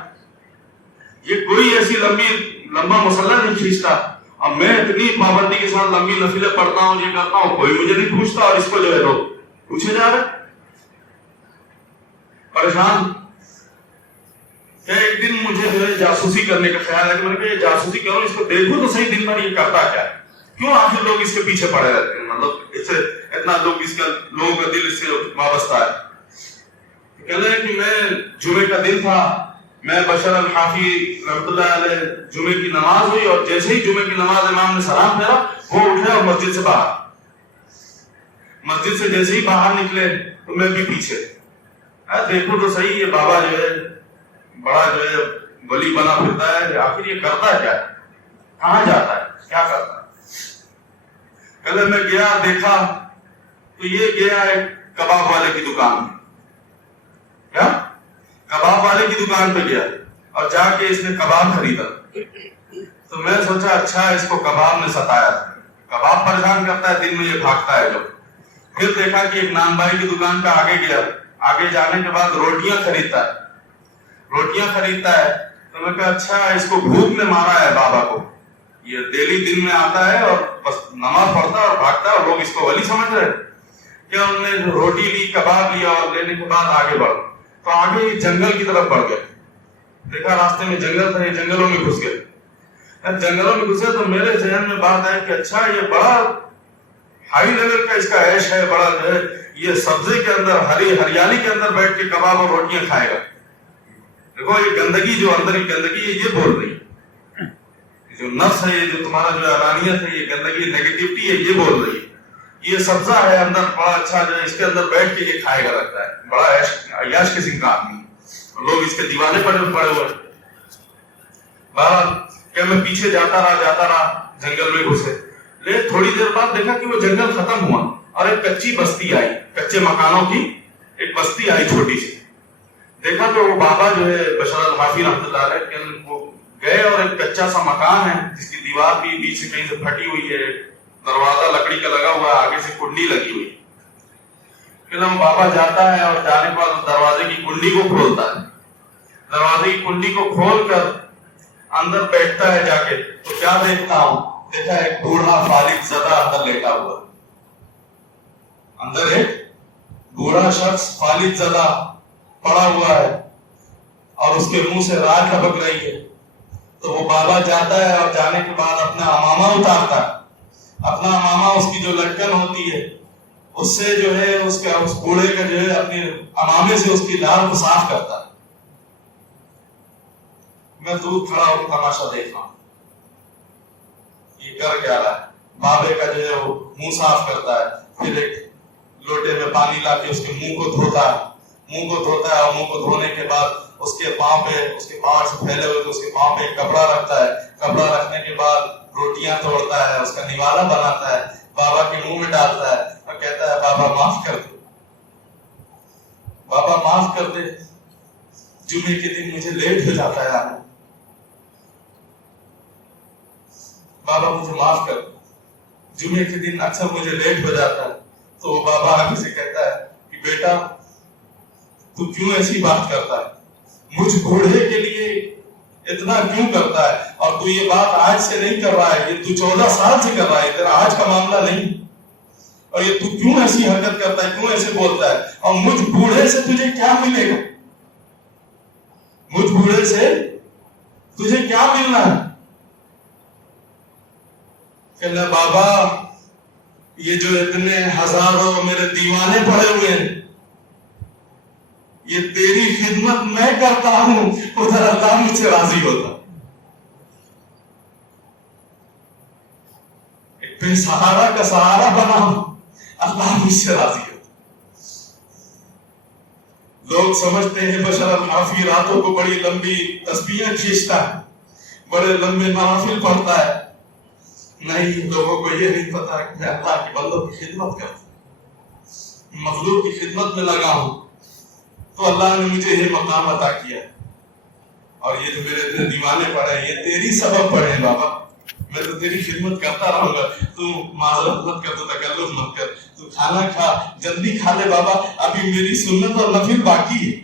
یہ کوئی ایسی لمبا مسلح نہیں کھینچتا. اور میں اتنی پابندی کے ساتھ لمبی نفلیں پڑھتا ہوں، یہ کرتا ہوں، کوئی مجھے نہیں پوچھتا، اور اس کو جو ہے لوگ پوچھے جا رہے. پریشان. ایک دن مجھے جو ہے جاسوسی کرنے کا خیال ہے کہ میں نے کہا یہ جاسوسی کروں، اس کو دیکھو تو صحیح دن بھر یہ کرتا کیا ہے، کیوں آخر لوگ اس کے پیچھے پڑے رہتے ہیں، مطلب اس سے اتنا لوگ اس کا، لوگوں کا دل اس سے وابستہ ہے. کہتے ہیں کہ میں جمعے کا دن تھا، میں بشر الحافی رحمۃ اللہ علیہ جمعے کی نماز ہوئی، اور جیسے ہی جمعے کی نماز امام نے سلام پھیرا، وہ اٹھے اور مسجد سے جیسے ہی باہر نکلے تو میں بھی پیچھے. دیکھو تو صحیح یہ بابا جو ہے بڑا جو ہے ولی بنا پھرتا ہے، آخر یہ کرتا کیا ہے، کہاں جاتا ہے، کیا کرتا ہے. کہتے میں گیا دیکھا تو یہ گیا ایک کباب والے کی دکان میں، کیا کباب والے کی دکان پہ گیا اور جا کے اس نے کباب خریدا. تو میں سوچا اچھا اس کو کباب نے ستایا، کباب پریشان کرتا ہے، دن میں یہ بھاگتا ہے. جب پھر دیکھا کہ ایک نان بھائی کی دکان پہ آگے گیا، آگے جانے کے بعد روٹیاں خریدتا ہے. تو میں کہا اچھا اس کو بھوک نے مارا ہے بابا کو، یہ ڈیلی دن میں آتا ہے اور بس نماز پڑھتا ہے اور بھاگتا ہے، اور لوگ اس کو ولی سمجھ رہے. کیا انہوں نے روٹی لی، کباب لیا، اور لینے کے بعد آگے بڑھ، تو آگے جنگل کی طرف بڑھ گئے. دیکھا راستے میں جنگل تھا، یہ جنگلوں میں گھس گئے. جنگلوں میں گھسے تو میرے ذہن میں بات آئی کہ اچھا یہ بڑا ہائی لیول کا اس کا عیش ہے، بڑا جو ہے یہ سبزے کے اندر، ہریالی کے اندر بیٹھ کے کباب اور روٹیاں کھائے گا. دیکھو یہ گندگی جو اندر کی گندگی ہے یہ بول رہی ہے، جو نفس ہے، یہ جو تمہارا جو انانیت ہے، یہ گندگی نیگیٹیوٹی ہے، یہ بول رہی ہے. یہ سبزہ ہے اندر بڑا اچھا جو ہے اس کے اندر بیٹھ کے یہ کھائے گا، لگتا ہے بڑا عیاش قسم کا آدمی، لوگ اس کے دیوانے پڑے ہوئے. بہرحال کہ میں پیچھے جاتا رہا جنگل میں گھسے. لیکن تھوڑی دیر بعد دیکھا کہ وہ جنگل ختم ہوا اور ایک کچی بستی آئی، کچے مکانوں کی ایک بستی آئی چھوٹی سی. دیکھا تو وہ بابا جو ہے بشر الحافی رحمۃ اللہ علیہ وہ گئے، اور ایک کچا سا مکان ہے جس کی دیوار بھی بیچ سے کہیں سے پھٹی ہوئی ہے، دروازہ لکڑی کا لگا ہوا ہے، آگے سے کنڈی لگی ہوئی. پھر وہ بابا جاتا ہے اور جانے کے بعد دروازے کی کنڈی کو کھولتا ہے. دروازے کی کنڈی کو کھول کر اندر بیٹھتا ہے جا کے، تو کیا دیکھتا ہوں، دیکھا ایک بوڑھا فالج زدہ اندر لیٹا ہوا، اندر ایک بوڑھا شخص فالج زدہ پڑا ہوا ہے اور اس کے منہ سے راکھ ٹپک رہی ہے. تو وہ بابا جاتا ہے اور جانے کے بعد اپنا امامہ اتارتا ہے. اپنا امامہ اس کی جو لٹکن ہوتی ہے اس سے جو ہے اس بوڑھے کا جو ہے اپنے امامے سے اس کی لال کو صاف کرتا ہے. میں دور کھڑا ہو کے تماشا دیکھ رہا ہوں یہ کر کیا رہا ہے. بابے کا جو ہے وہ منہ صاف کرتا ہے، پھر ایک لوٹے میں پانی لا کے اس کے منہ کو دھوتا ہے، منہ کو دھوتا ہے اور منہ کو دھونے کے بعد اس کے پاؤں پہ، اس کے پاؤں سے پھیلے ہوئے تو اس کے پاؤں پہ ایک کپڑا رکھتا ہے، کپڑا رکھنے کے بعد روٹیاں توڑتا ہے، اس کا نوالا بناتا ہے، بابا کے منہ میں ڈالتا ہے اور کہتا ہے بابا معاف کر دے، بابا معاف کر دے، جمعے کے دن مجھے لیٹ ہو جاتا ہے آنا، بابا مجھے معاف کر دے، جمعے کے دن اکثر مجھے لیٹ ہو جاتا ہے۔ تو وہ بابا آگے سے کہتا ہے کہ بیٹا تو کیوں ایسی بات کرتا ہے، مجھ بوڑھے کے لیے اتنا کیوں کرتا ہے، اور تو یہ بات آج سے نہیں کر رہا ہے، یہ تو 14 سال سے کر رہا ہے، تیرا آج کا معاملہ نہیں، اور یہ تو کیوں ایسی حرکت کرتا ہے، کیوں ایسے بولتا ہے، اور مجھ بوڑھے سے تجھے کیا ملے گا، مجھ بوڑھے سے تجھے کیا ملنا ہے؟ کہنا بابا یہ جو اتنے ہزاروں میرے دیوانے پڑے ہوئے ہیں، یہ تیری خدمت میں کرتا ہوں، ادھر اللہ مجھ سے راضی ہوتا، ایک بے سہارا کا سہارا بنا ہوں، اللہ مجھ سے راضی ہوتا۔ لوگ سمجھتے ہیں بشر الحافی راتوں کو بڑی لمبی تسبیحیں کھینچتا ہے، بڑے لمبے نوافل پڑھتا ہے، نہیں، لوگوں کو یہ نہیں پتا کہ میں اللہ کے بندوں کی خدمت کرتا ہوں، مخلوق کی خدمت میں لگا ہوں، تو اللہ نے مجھے یہ مقام عطا کیا، اور یہ جو میرے اتنے دیوانے پڑے ہیں یہ تیری سبب پڑے ہیں بابا، میں تو تیری خدمت کرتا رہوں گا، تو معذرت مت کر، تو تکلف مت کر، تو کھانا کھا، جلدی کھا لے بابا، ابھی میری سنت اور نفل باقی ہے،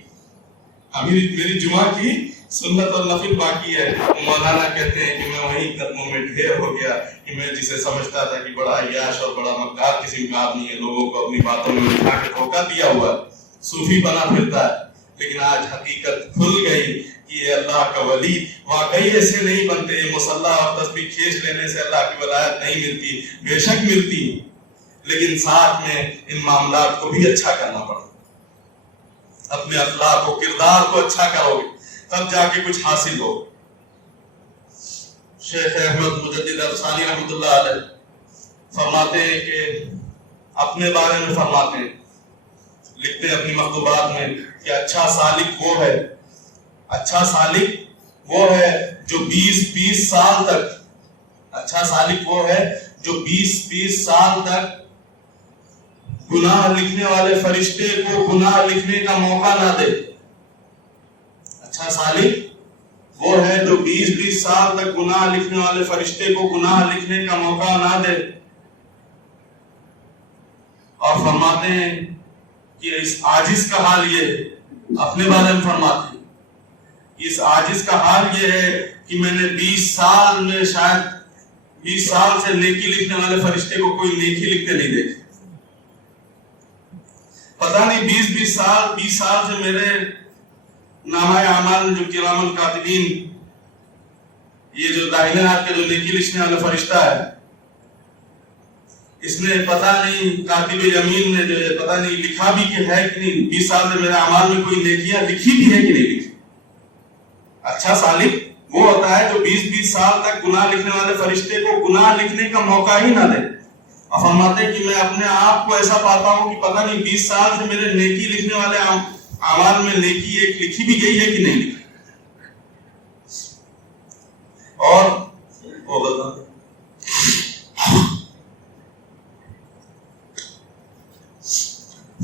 ابھی میری جمعہ کی سنت اور نفل باقی ہے۔ مولانا کہتے ہیں کہ میں وہیں قدموں میں ڈھیر ہو گیا کہ میں جسے سمجھتا تھا کہ بڑا عیاش اور بڑا مکار قسم کا آدمی ہے، لوگوں کو اپنی باتوں میں بٹھا کے دھوکہ دیا ہوا ہے، صوفی بنا پھرتا ہے، لیکن آج حقیقت کھل گئی کہ یہ اللہ کا ولی واقعی ایسے نہیں بنتے، یہ مصلی اور تسبیح کھینچ لینے سے اللہ کی ولایت نہیں ملتی، بے شک ملتی، لیکن ساتھ میں ان معاملات کو بھی اچھا کرنا پڑتا، اپنے اخلاق و کردار کو اچھا کرو گے تب جا کے کچھ حاصل ہو۔ شیخ احمد مجدد افسانی رحمۃ اللہ علیہ فرماتے ہیں کہ اپنے بارے میں فرماتے ہیں، لکھتے ہیں اپنی مکتوبات میں کہ اچھا سالک وہ ہے، اچھا سالک وہ ہے جو 20 سال تک، اچھا سالک وہ ہے جو 20 سال تک گناہ لکھنے والے فرشتے کو گناہ لکھنے کا موقع نہ دے۔ اچھا سالک وہ ہے جو 20 سال تک گناہ لکھنے والے فرشتے کو گناہ لکھنے کا موقع نہ دے، اور فرماتے ہیں کہ اس عاجز کا حال یہ ہے، اپنے بارے میں فرماتے ہیں اس عاجز کا حال یہ ہے کہ میں نے 20 سال میں شاید 20 سال سے نیکی لکھنے والے فرشتے کو کوئی نیکی لکھتے نہیں دیکھے، پتہ نہیں 20 سال سے میرے نامہ اعمال جو کرام الکاتبین، یہ جو داہنے ہاتھ کے جو نیکی لکھنے والا فرشتہ ہے، اس نے پتہ نہیں کاتب یمین نے جو ہے پتہ نہیں لکھا بھی کہ ہے کہ نہیں، 20 سال سے میرے اعمال میں کوئی نیکیاں لکھی بھی ہے کہ نہیں لکھی۔ اچھا سالک وہ ہوتا ہے جو 20 سال تک گناہ لکھنے والے فرشتے کو گناہ لکھنے کا موقع ہی نہ دے، اور فرماتے ہیں کہ میں اپنے آپ کو ایسا پاتا ہوں کہ پتہ نہیں 20 سال سے میرے نیکی لکھنے والے اعمال میں نیکی ایک لکھی بھی گئی ہے کہ نہیں لکھی، اور وہ بتا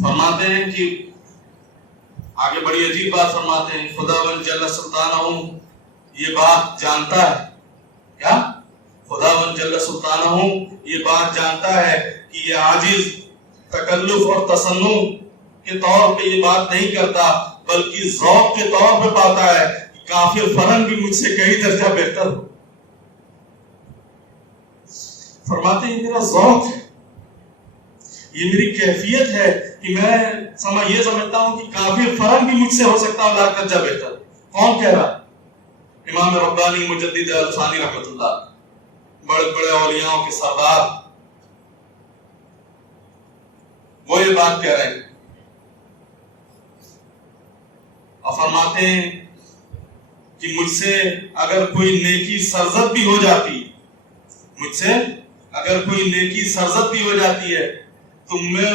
فرماتے ہیں کہ آگے بڑی عجیب بات فرماتے ہیں، خداوند جل سلطانہ یہ بات جانتا ہے، کیا خداوند جل سلطانہ یہ بات جانتا ہے کہ یہ عاجز تکلف اور تصنع کے طور پہ یہ بات نہیں کرتا، بلکہ ذوق کے طور پہ پاتا ہے کہ کافر فرن بھی مجھ سے کئی درجہ بہتر ہو۔ فرماتے ہیں میرا ذوق ہے، یہ میری کیفیت ہے کہ میں یہ سمجھتا ہوں کہ کافر فرن بھی مجھ سے ہو سکتا ہے لاکھ درجہ بہتر۔ کون کہہ رہا؟ امام ربانی مجدد الفانی رحمۃ اللہ، بڑے بڑے اولیاءوں کے سردار، وہ یہ بات کہہ رہے ہیں، اور فرماتے ہیں کہ مجھ سے اگر کوئی نیکی سرزد بھی ہو جاتی، مجھ سے اگر کوئی نیکی سرزد بھی ہو جاتی ہے تو میں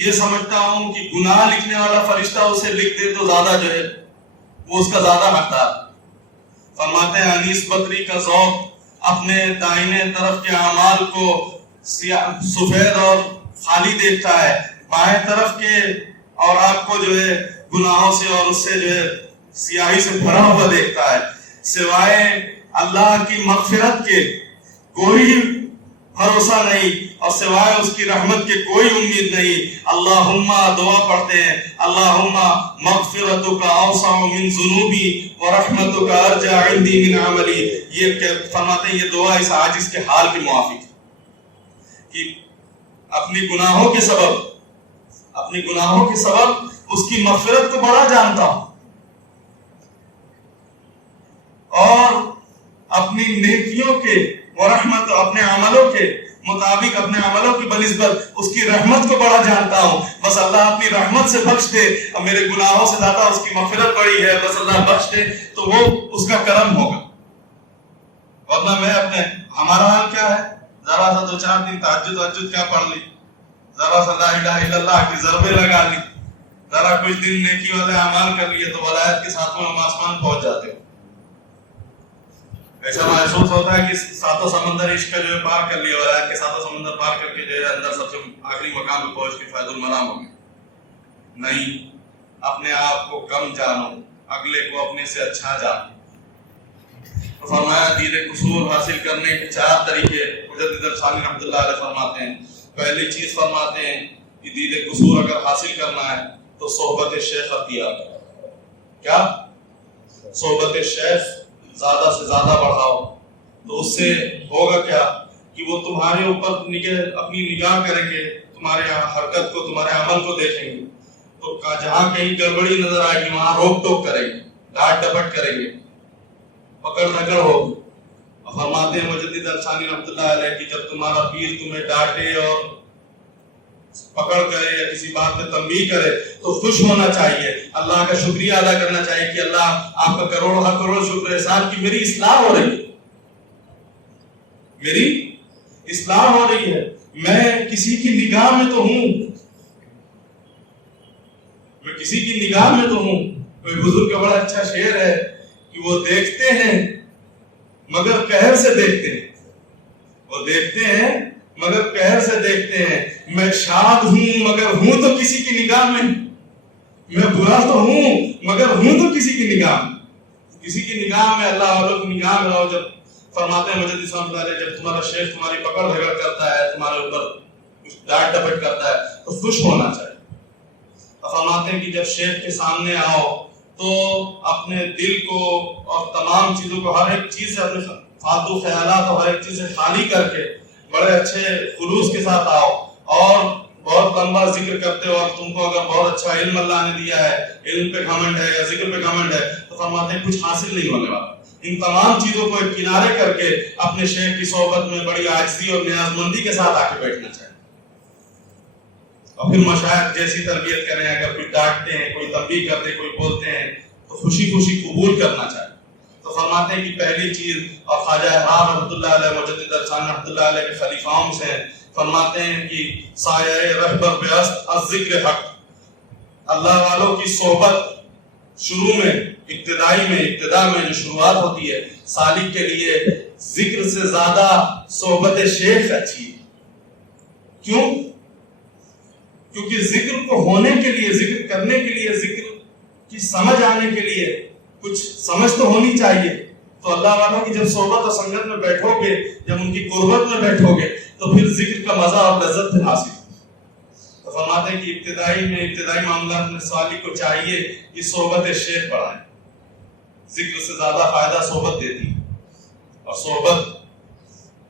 یہ سمجھتا ہوں کہ گناہ لکھنے والا فرشتہ اسے لکھ دے تو زیادہ جو ہے وہ اس کا زیادہ حقدار. فرماتے ہیں انیس بدری کا ذوق اپنے دائنے طرف کے اعمال کو سفید اور خالی دیکھتا ہے، بائیں طرف کے اور آپ کو جو ہے گناہوں سے اور اس سے جو ہے سیاہی سے بھرا ہوا دیکھتا ہے. سوائے اللہ کی مغفرت کے کوئی بھروسہ نہیں اور سوائے اس کی رحمت کے کوئی امید نہیں. اللہم دعا پڑھتے ہیں اللہم مغفرتک اوسع من ذنوبی ورحمتک ارجع عندی من عملی. یہ فرماتے ہیں یہ دعا اس عاجز کے حال کے موافق ہے کہ اپنی گناہوں کے سبب اس کی مغفرت کو بڑا جانتا ہوں اور اپنی نیکیوں کے ورحمت اپنے عملوں کے مطابق اپنے عملوں کی بنسبت اس کی رحمت کو بڑا جانتا ہوں. بس اللہ اپنی رحمت سے بخش دے اور میرے گناہوں سے زیادہ اس کی مغفرت بڑی ہے، بس اللہ بخش دے تو وہ اس کا کرم ہوگا. ورنہ ہمارا حال کیا ہے؟ ذرا سا 2-4 دن تہجد کیا پڑھ لی، ذرا سا لا الہ الا اللہ کی ضربیں لگا لی، ذرا کچھ دن نیکی والے اعمال کر لیے تو ولایت کے ساتھ ہم آسمان پہنچ جاتے ہو. ایسا محسوس ہوتا ہے کہ ساتوں سمندر عشق کا جو ہے پار کر لیا، ولایت کے ساتوں سمندر پار کر کے جو ہے اندر سب سے آخری مقام پہ پہنچ کے فیض المنام ہو گئے. نہیں، اپنے آپ کو کم جانو، اگلے کو اپنے سے اچھا جانو. تو فرمایا دید قصور حاصل کرنے کے 4 طریقے مجدد الثانی رحمۃ اللہ علیہ فرماتے ہیں. پہلی چیز فرماتے ہیں کہ دید قصور اگر حاصل کرنا ہے تو صحبت شیخ اختیار کرو. کیا؟ صحبت شیخ زیادہ سے زیادہ بڑھاؤ. تو اس سے ہوگا کیا کہ وہ تمہارے اوپر اپنی نگاہ کریں گے، تمہارے حرکت کو تمہارے عمل کو دیکھیں گے تو جہاں کہیں گڑبڑی نظر آئے گی وہاں روک ٹوک کریں گے، ڈانٹ ڈپٹ کریں گے، پکڑ دھکڑ ہوگی. فرماتے ہیں مجدد الثانی رحمۃ اللہ علیہ کہ جب تمہارا پیر تمہیں ڈانٹے اور پکڑ کرے یا کسی بات پہ تنبیہ کرے تو خوش ہونا چاہیے، اللہ کا شکریہ ادا کرنا چاہیے کہ اللہ آپ کا کروڑ شکر احسان کی میری اصلاح ہو رہی ہے، میری اصلاح ہو رہی ہے. میں کسی کی نگاہ میں تو ہوں، میں کسی کی نگاہ میں تو ہوں. کوئی بزرگ کا بڑا اچھا شعر ہے کہ وہ دیکھتے ہیں مگر قہر سے دیکھتے ہیں، وہ دیکھتے ہیں مگر قہر سے دیکھتے ہیں. میں شاد ہوں مگر ہوں تو کسی کی نگاہ میں، میں برا تو ہوں مگر ہوں تو کسی کی نگاہ میں. کسی کی نگاہ میں اللہ والوں کی نگاہ میں رہو. جب فرماتے ہیں مجدد صاحب جب تمہارا شیخ تمہاری پکڑ دھکڑ کرتا ہے، تمہارے اوپر کچھ ڈانٹ ڈپٹ کرتا ہے تو خوش ہونا چاہیے. فرماتے ہیں کہ جب شیخ کے سامنے آؤ تو اپنے دل کو اور تمام چیزوں کو، ہر ایک چیز سے اپنے فالتو خیالات اور ہر ایک چیز سے خالی کر کے بڑے اچھے خلوص کے ساتھ آؤ اور بہت لمبا ذکر کرتے ہو. اور تم کو اگر بہت اچھا علم اللہ نے دیا ہے، علم پہ گھمنڈ ہے یا ذکر پہ گھمنڈ ہے تو فرماتے ہیں کچھ حاصل نہیں ہونے والا. ان تمام چیزوں کو ایک کنارے کر کے اپنے شیخ کی صحبت میں بڑی عاجزی اور نیاز مندی کے ساتھ آ کے بیٹھنا چاہیے. اور پھر مشائخ جیسی تربیت کریں، اگر کوئی ڈانٹتے ہیں، کوئی تنبیہ کرتے، کوئی بولتے ہیں تو خوشی خوشی قبول کرنا چاہیے. تو فرماتے ہیں کہ پہلی چیز، اور خواجہ احرار رحمۃ اللہ علیہ مجدد الثانی رحمۃ اللہ علیہ کے خلیفاؤں سے ہیں، فرماتے ہیں کہ سایہ رہبر بیست از ذکر حق. اللہ والوں کی صحبت شروع میں ابتدا میں جو شروعات ہوتی ہے سالک کے لیے ذکر سے زیادہ صحبت شیخ اچھی ہے. کیوں؟ کیونکہ ذکر کو ہونے کے لیے، ذکر کرنے کے لیے، ذکر کی سمجھ آنے کے لیے کچھ سمجھ تو ہونی چاہیے. تو اللہ والوں کی جب صحبت اور سنگت میں بیٹھو گے، جب ان کی قربت میں بیٹھو گے تو پھر ذکر کا مزہ اور لذت پھر حاصل. تو فرماتے ہیں کہ ابتدائی معاملات میں سالک کو چاہیے کہ صحبت شیخ بڑھائیں. ذکر سے زیادہ فائدہ صحبت دیتی ہے اور صحبت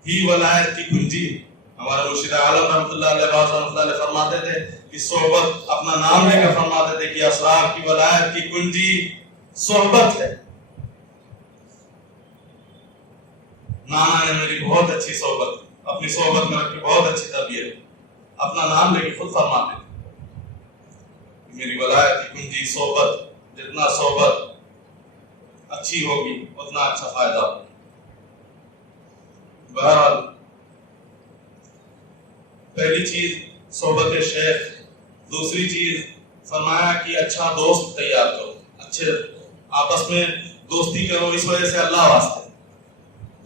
ہی ولایت کی کنجی ہے. ہمارے مرشد عالم رحمۃ اللہ علیہ رحمۃ اللہ علیہ فرماتے تھے کہ صحبت اپنا نام لے کر فرماتے تھے کہ اسرار کی ولایت کی کنجی صحبت ہے. نانا نے میری بہت اچھی صحبت، اپنی صحبت میں رکھ کے بہت اچھی تربیت، اپنا نام لے کے خود فرماتے تھے میری ولایت کی کنجی صحبت. جتنا صحبت اچھی ہوگی اتنا اچھا فائدہ ہوگا. بہرحال پہلی چیز صحبت شیخ دوسری چیز فرمایا کہ اچھا دوست تیار کرو، اچھے آپس میں دوستی کرو، اس وجہ سے اللہ واسطے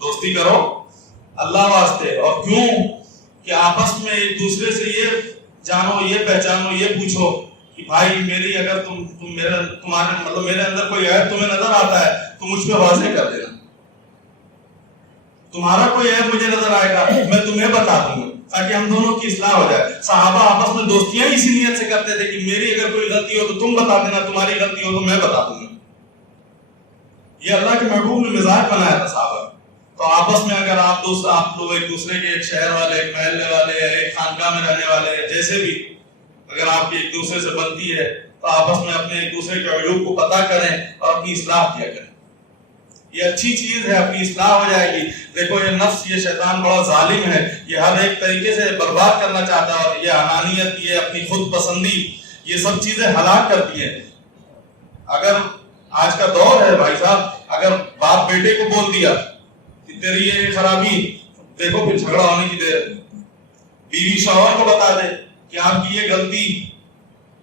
دوستی کرو اللہ واسطے. اور کیوں کہ آپس میں ایک دوسرے سے یہ جانو، یہ پہچانو، یہ پوچھو کہ بھائی میری اگر تمہارے مطلب میرے اندر کوئی عیب تمہیں نظر آتا ہے تو مجھ پہ واضح کر دینا. تمہارا کوئی عیب مجھے نظر آئے گا میں تمہیں بتا دوں گا تاکہ ہم دونوں کی اصلاح ہو جائے. صحابہ آپس میں دوستیاں اسی نیت سے کرتے تھے کہ میری اگر کوئی غلطی ہو تو تم بتا دینا، تمہاری غلطی ہو تو میں بتا دوں گا. یہ اللہ کے محبوب نے مزاج بنایا تھا صحابہ. تو آپس میں اگر آپ لوگ ایک دوسرے کے، ایک شہر والے، ایک محلے والے، ایک خانقاہ میں رہنے والے، جیسے بھی اگر آپ کی ایک دوسرے سے بنتی ہے تو آپس میں اپنے ایک دوسرے کے عیوب کو پتہ کریں اور اپنی اصلاح کیا کریں. یہ اچھی چیز ہے، اپنی اصلاح ہو جائے گی. دیکھو یہ نفس، یہ شیطان بڑا ظالم ہے، یہ ہر ایک طریقے سے برباد کرنا چاہتا ہے، اور یہ انانیت، یہ اپنی خود پسندی، یہ سب چیزیں ہلاک کرتی ہیں. اگر آج کا دور ہے بھائی صاحب، اگر باپ بیٹے کو بول دیا کہ تیری یہ خرابی، دیکھو پھر جھگڑا ہونے کی دیر. بیوی شوہر کو بتا دے کہ آپ کی یہ غلطی،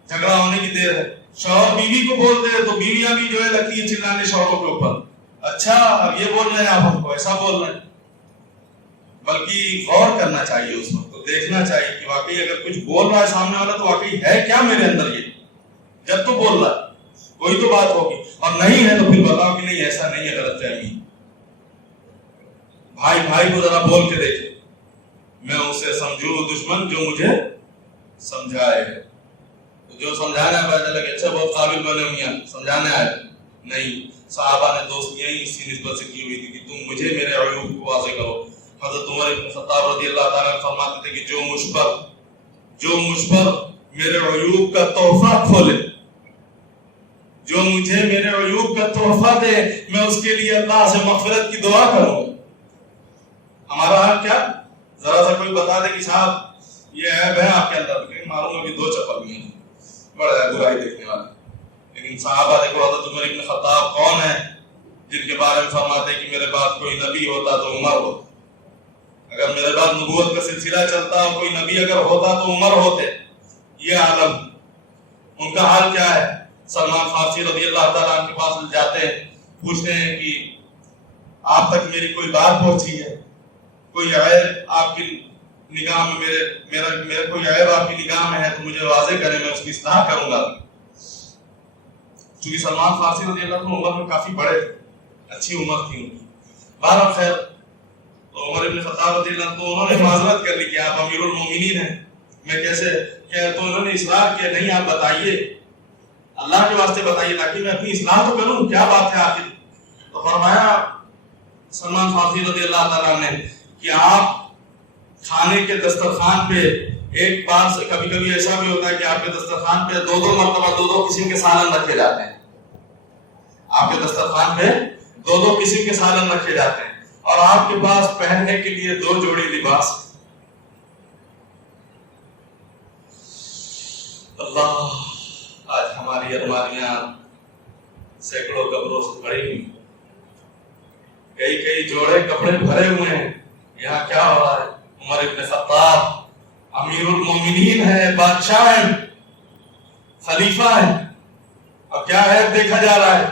جھگڑا ہونے کی دیر ہے. شوہر بیوی کو بول دے تو بیویاں بھی جو ہے لگتی ہے چلانے شوہروں کے اوپر. اچھا اب یہ بول رہے ہیں آپ ہم کو، ایسا بول رہے ہیں. بلکہ غور کرنا چاہیے، اس وقت تو دیکھنا چاہیے کہ واقعی اگر کچھ بول رہا ہے سامنے والا تو واقعی ہے کیا میرے اندر. یہ جب تو بول رہا ہے کوئی تو بات ہوگی، اور نہیں ہے تو پھر بتاؤ کہ نہیں ایسا نہیں ہے، غلط فہمی. بھائی کو ذرا بول کے دیکھے، میں اسے سمجھوں دشمن جو مجھے سمجھائے. جو سمجھانا ہے پتا چلا کہ اچھا بہت قابل بنے میاں سمجھانے آئے. نہیں، صحابہ نے دوستیاں ہی اسی نسبت سے کی ہوئی تھی کہ تم مجھے میرے عیوب کو واضح کرو. حضرت عمر بن خطاب رضی اللہ تعالیٰ فرماتے تھے کہ جو مجھ پر میرے عیوب کا تحفہ کھولے، جو مجھے میرے عیوب کا تحفہ دے، میں اس کے لیے اللہ سے مغفرت کی دعا کروں گا. ہمارا حال کیا؟ ذرا سا کوئی بتا دے کہ صاحب یہ عیب ہے آپ کے اندر، معلوم ہے کہ دو چپل بھی ہیں، بڑا ہے برائی دیکھنے والا. لیکن صحابہ دیکھو، حضرت عمر بن خطاب کون ہے جن کے بارے میں فرماتے ہیں کہ میرے بعد کوئی نبی ہوتا تو عمر ہوتا. اگر میرے بعد نبوت کا سلسلہ چلتا اور کوئی نبی اگر ہوتا تو عمر ہوتے. یہ عالم، ان کا حال کیا ہے؟ سلمان فارسی رضی اللہ تعالیٰ عنہ کے پاس جاتے ہیں، پوچھتے ہیں کہ آپ تک میری کوئی بات پہنچی ہے، کوئی عیب آپ کی نگاہ میں، میرا کوئی عیب آپ کی نگاہ میں ہے تو مجھے واضح کریں، میں اس کی اصلاح کروں گا. چونکہ سلمان فارسی رضی اللہ عنہ عمر میں کافی بڑے تھے، اچھی عمر تھی ان کی. بہرحال خیر، تو عمر بن خطاب رضی اللہ عنہ انہوں نے معذرت کر لی کہ آپ امیر المومنین ہیں، میں کیسے کہ تو انہوں نے اصرار کیا، نہیں آپ بتائیے، اللہ کے واسطے بتائیے تاکہ میں اپنی اصلاح تو کروں، کیا بات ہے آخر. تو فرمایا سلمان فارسی رضی اللہ تعالیٰ نے کہ آپ کھانے کے دسترخوان پہ ایک بار سے کبھی کبھی ایسا بھی ہوتا ہے کہ آپ کے دسترخوان پہ دو مرتبہ دو قسم کے سالن رکھے جاتے ہیں. آپ کے دسترخوان پہ دو قسم کے سالن رکھے جاتے ہیں، اور آپ کے پاس پہننے کے لیے 2 جوڑی لباس. اللہ، آج ہماری الماریاں سینکڑوں کپڑوں سے بھری ہوئی، کئی جوڑے کپڑے بھرے ہوئے ہیں. یہاں کیا ہو رہا ہے؟ عمر ابن خطاب امیر المومنین ہے، بادشاہ ہیں، خلیفہ ہیں، اور کیا عیب دیکھا جا رہا ہے؟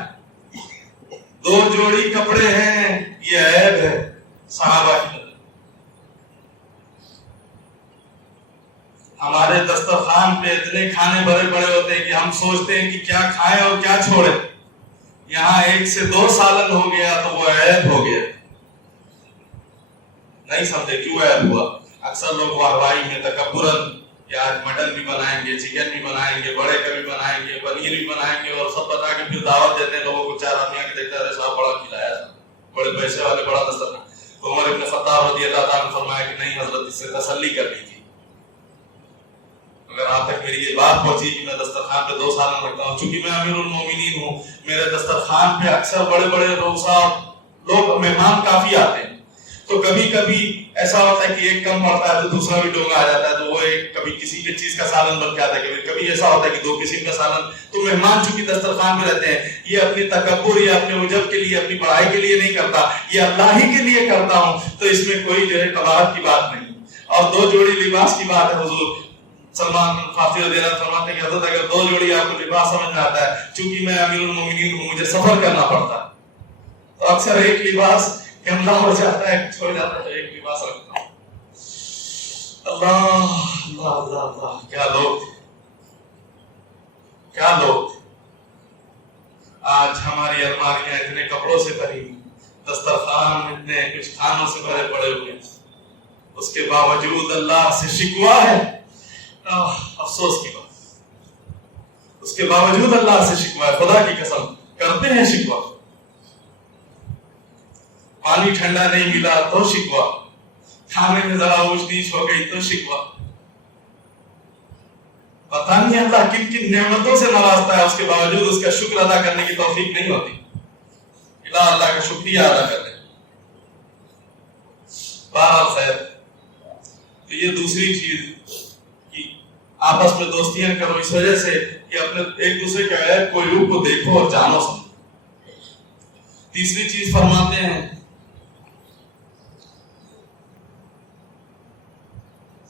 2 جوڑی کپڑے ہیں، یہ عیب ہے صحابہ کی. ہمارے دسترخوان پہ اتنے کھانے بڑے بڑے ہوتے ہیں کہ ہم سوچتے ہیں کہ کیا کھائیں اور کیا چھوڑیں. یہاں 1 سے 2 سالن ہو گیا تو وہ عیب ہو گیا. نہیں سمجھے کیوں عیب ہوا؟ اکثر لوگ واہوائی میں تکبرن کہ آج مٹن بھی بنائیں گے، چکن بھی بنائیں گے، بڑے کبھی بنائیں گے، پنیر بھی بنائیں گے، اور سب بتا کے پھر دعوت دیتے ہیں لوگوں کو. 4 آدمیاں کے دیکھتا ہے صاحب بڑا کھلایا، بڑے پیسے والے، بڑا دسترخوان. تو عمر ابن خطاب رضی اللہ تعالیٰ نے فرمایا کہ نہیں حضرت، اس سے تسلی کر لیجیے. اگر آپ تک میری یہ بات پہنچی کہ میں دسترخوان پہ 2 سالن رکھتا ہوں، چونکہ میں امیر المومنین ہوں، میرے دسترخوان پہ اکثر بڑے بڑے لوگ مہمان کافی آتے ہیں. تو کبھی کبھی ایسا ہوتا ہے کہ ایک کم پڑتا ہے تو دوسرا بھی ڈونگا آ جاتا ہے، تو وہ ایک کبھی کسی کی چیز کا سالن بن کے آتا ہے، کبھی ایسا ہوتا ہے کہ 2 قسم کا سالن. تو مہمان چونکہ دسترخوان پہ رہتے ہیں، یہ اپنی تکبر یا اپنے عجب کے لیے، اپنی بڑائی کے لیے نہیں کرتا، یہ اللہ ہی کے لیے کرتا ہوں. تو اس میں کوئی جو ہے قباحت کی بات نہیں. اور 2 جوڑی لباس کی بات ہے. حضور سلمان فارسی رضی اللہ عنہ فرماتے ہیں کہ حضرت اگر 2 جوڑی آپ کو لباس سمجھ میں آتا ہے، چونکہ میں امیر المومنین ہوں مجھے سفر کرنا پڑتا ہے، تو اکثر ایک لباس گندا ہو جاتا ہے چھوڑ جاتا ہے، ایک لباس رکھتا ہوں۔ اللہ اللہ اللہ اللہ، کیا لوگ تھے، کیا لوگ تھے۔ آج ہماری الماریاں اتنے کپڑوں سے بھری، دسترخوان اتنے کچھ کھانوں سے بھرے پڑے ہوئے، اس کے باوجود اللہ سے شکوہ ہے۔ افسوس کی بات، اس کے باوجود اللہ سے شکوہ ہے۔ خدا کی قسم کرتے ہیں شکوہ، پانی ٹھنڈا نہیں ملا تو شکوہ، کھانے میں ذرا اونچ نیچ ہو گئی تو شکوہ۔ پتہ نہیں اللہ کن کن نعمتوں سے نوازتا ہے، اس کے باوجود اس کا شکر ادا کرنے کی توفیق نہیں ہوتی۔ اللہ کا شکریہ ادا کر لیں۔ بہرحال خیر، تو یہ دوسری چیز کہ آپس میں دوستیاں کرو اس وجہ سے کہ اپنے ایک دوسرے کے عیب کو عیوب کو دیکھو اور جانو سمجھو۔ تیسری چیز فرماتے ہیں،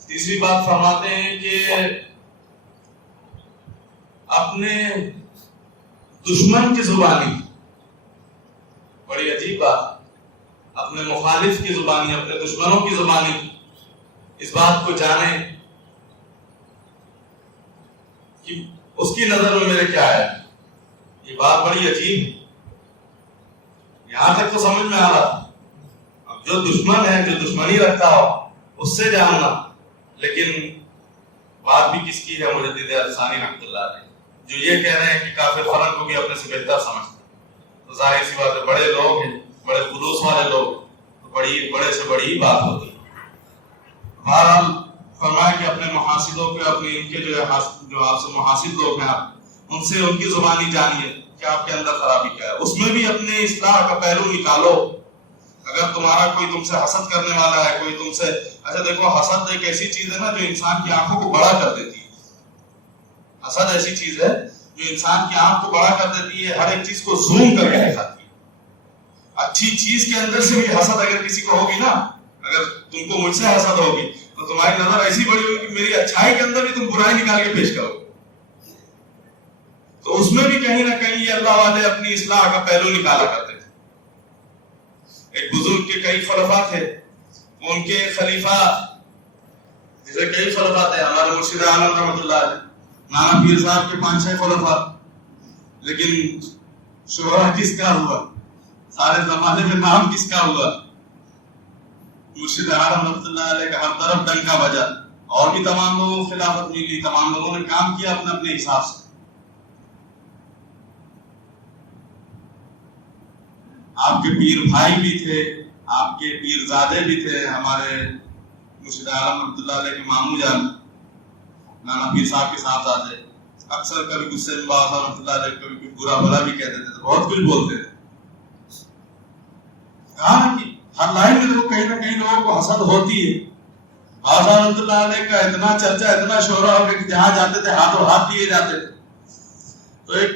تیسری بات فرماتے ہیں کہ اپنے دشمن کی زبانی، بڑی عجیب بات، اپنے مخالف کی زبانی، اپنے دشمنوں کی زبانی، اس بات کو جانیں کہ اس کی نظر میں میرے کیا ہے۔ یہ بات بڑی عجیب ہے، یہاں تک تو سمجھ میں آ رہا، اب جو دشمن ہے، جو دشمنی رکھتا ہو اس سے جاننا، لیکن بات بھی کس کی ہے؟ مجدد الثانی رحمۃ اللہ علیہ، جو یہ کہہ رہے ہیں کہ کافر فلن کو بھی اپنے سے بہتر سمجھتے ہیں، تو ظاہر سی بات ہے بڑے لوگ ہیں، بڑے خلوص والے لوگ، تو بڑے سے بڑی بات ہوتی ہے۔ بہرحال فرمایا کہ اپنے محاسدوں کے، اپنے ان کے جو آپ سے محاسد لوگ ہیں، آپ ان سے ان کی زبانی جانیے کہ آپ کے اندر خرابی کیا ہے، اس میں بھی اپنے اصلاح کا پہلو نکالو۔ اگر تمہارا کوئی تم سے حسد کرنے والا ہے، کوئی تم سے، اچھا دیکھو حسد ایک ایسی چیز ہے نا جو انسان کی آنکھوں کو بڑا کر دیتی ہے۔ حسد ایسی چیز ہے جو انسان کی آنکھ کو بڑا کر دیتی ہے، ہر ایک چیز کو زوم کر کے دکھاتی ہے۔ اچھی چیز کے اندر سے بھی حسد اگر کسی کو ہوگی نا، اگر تم کو مجھ سے حسد ہوگی تو تمہاری نظر ایسی بڑی ہوگی کہ میری اچھائی کے اندر بھی تم برائی نکال کے پیش کرو، تو اس میں بھی کہیں نہ کہیں یہ اللہ والے اپنی اصلاح کا پہلو نکالا کرتے تھے۔ ایک بزرگ کے کئی خلفاء تھے، ان کے خلیفہ، جیسے کئی خلفاء تھے، ہمارے مرشد عالم رحمۃ اللہ علیہ، نانا پیر صاحب کے 5-6 خلفاء، لیکن شہرہ کس کا ہوا؟ سارے زمانے میں نام کس کا ہوا؟ مرشد عالم رحمۃ اللہ علیہ کا ہر طرف ڈنکا بجا، اور بھی تمام لوگوں کو خلافت ملی، تمام لوگوں نے کام کیا اپنے اپنے حساب سے۔ آپ کے پیر بھائی بھی تھے، آپ کے پیر زادے بھی تھے، ہمارے مرشد عالم رحمۃ اللہ علیہ کے ماموں جان نانا پیر صاحب کے ساتھ آتے، اکثر کبھی غصے میں باز رحمۃ اللہ علیہ کبھی کچھ برا بھلا بھی کہہ دیتے تھے، بہت کچھ بولتے تھے۔ کہا نا کہ ہر لائن میں دیکھو کہیں نہ کہیں لوگوں کو حسد ہوتی ہے۔ باز رحمۃ اللہ علیہ کا اتنا چرچا، اتنا شہرہ ہو کہ جہاں جاتے تھے ہاتھوں ہاتھ لیے جاتے تھے، تو ایک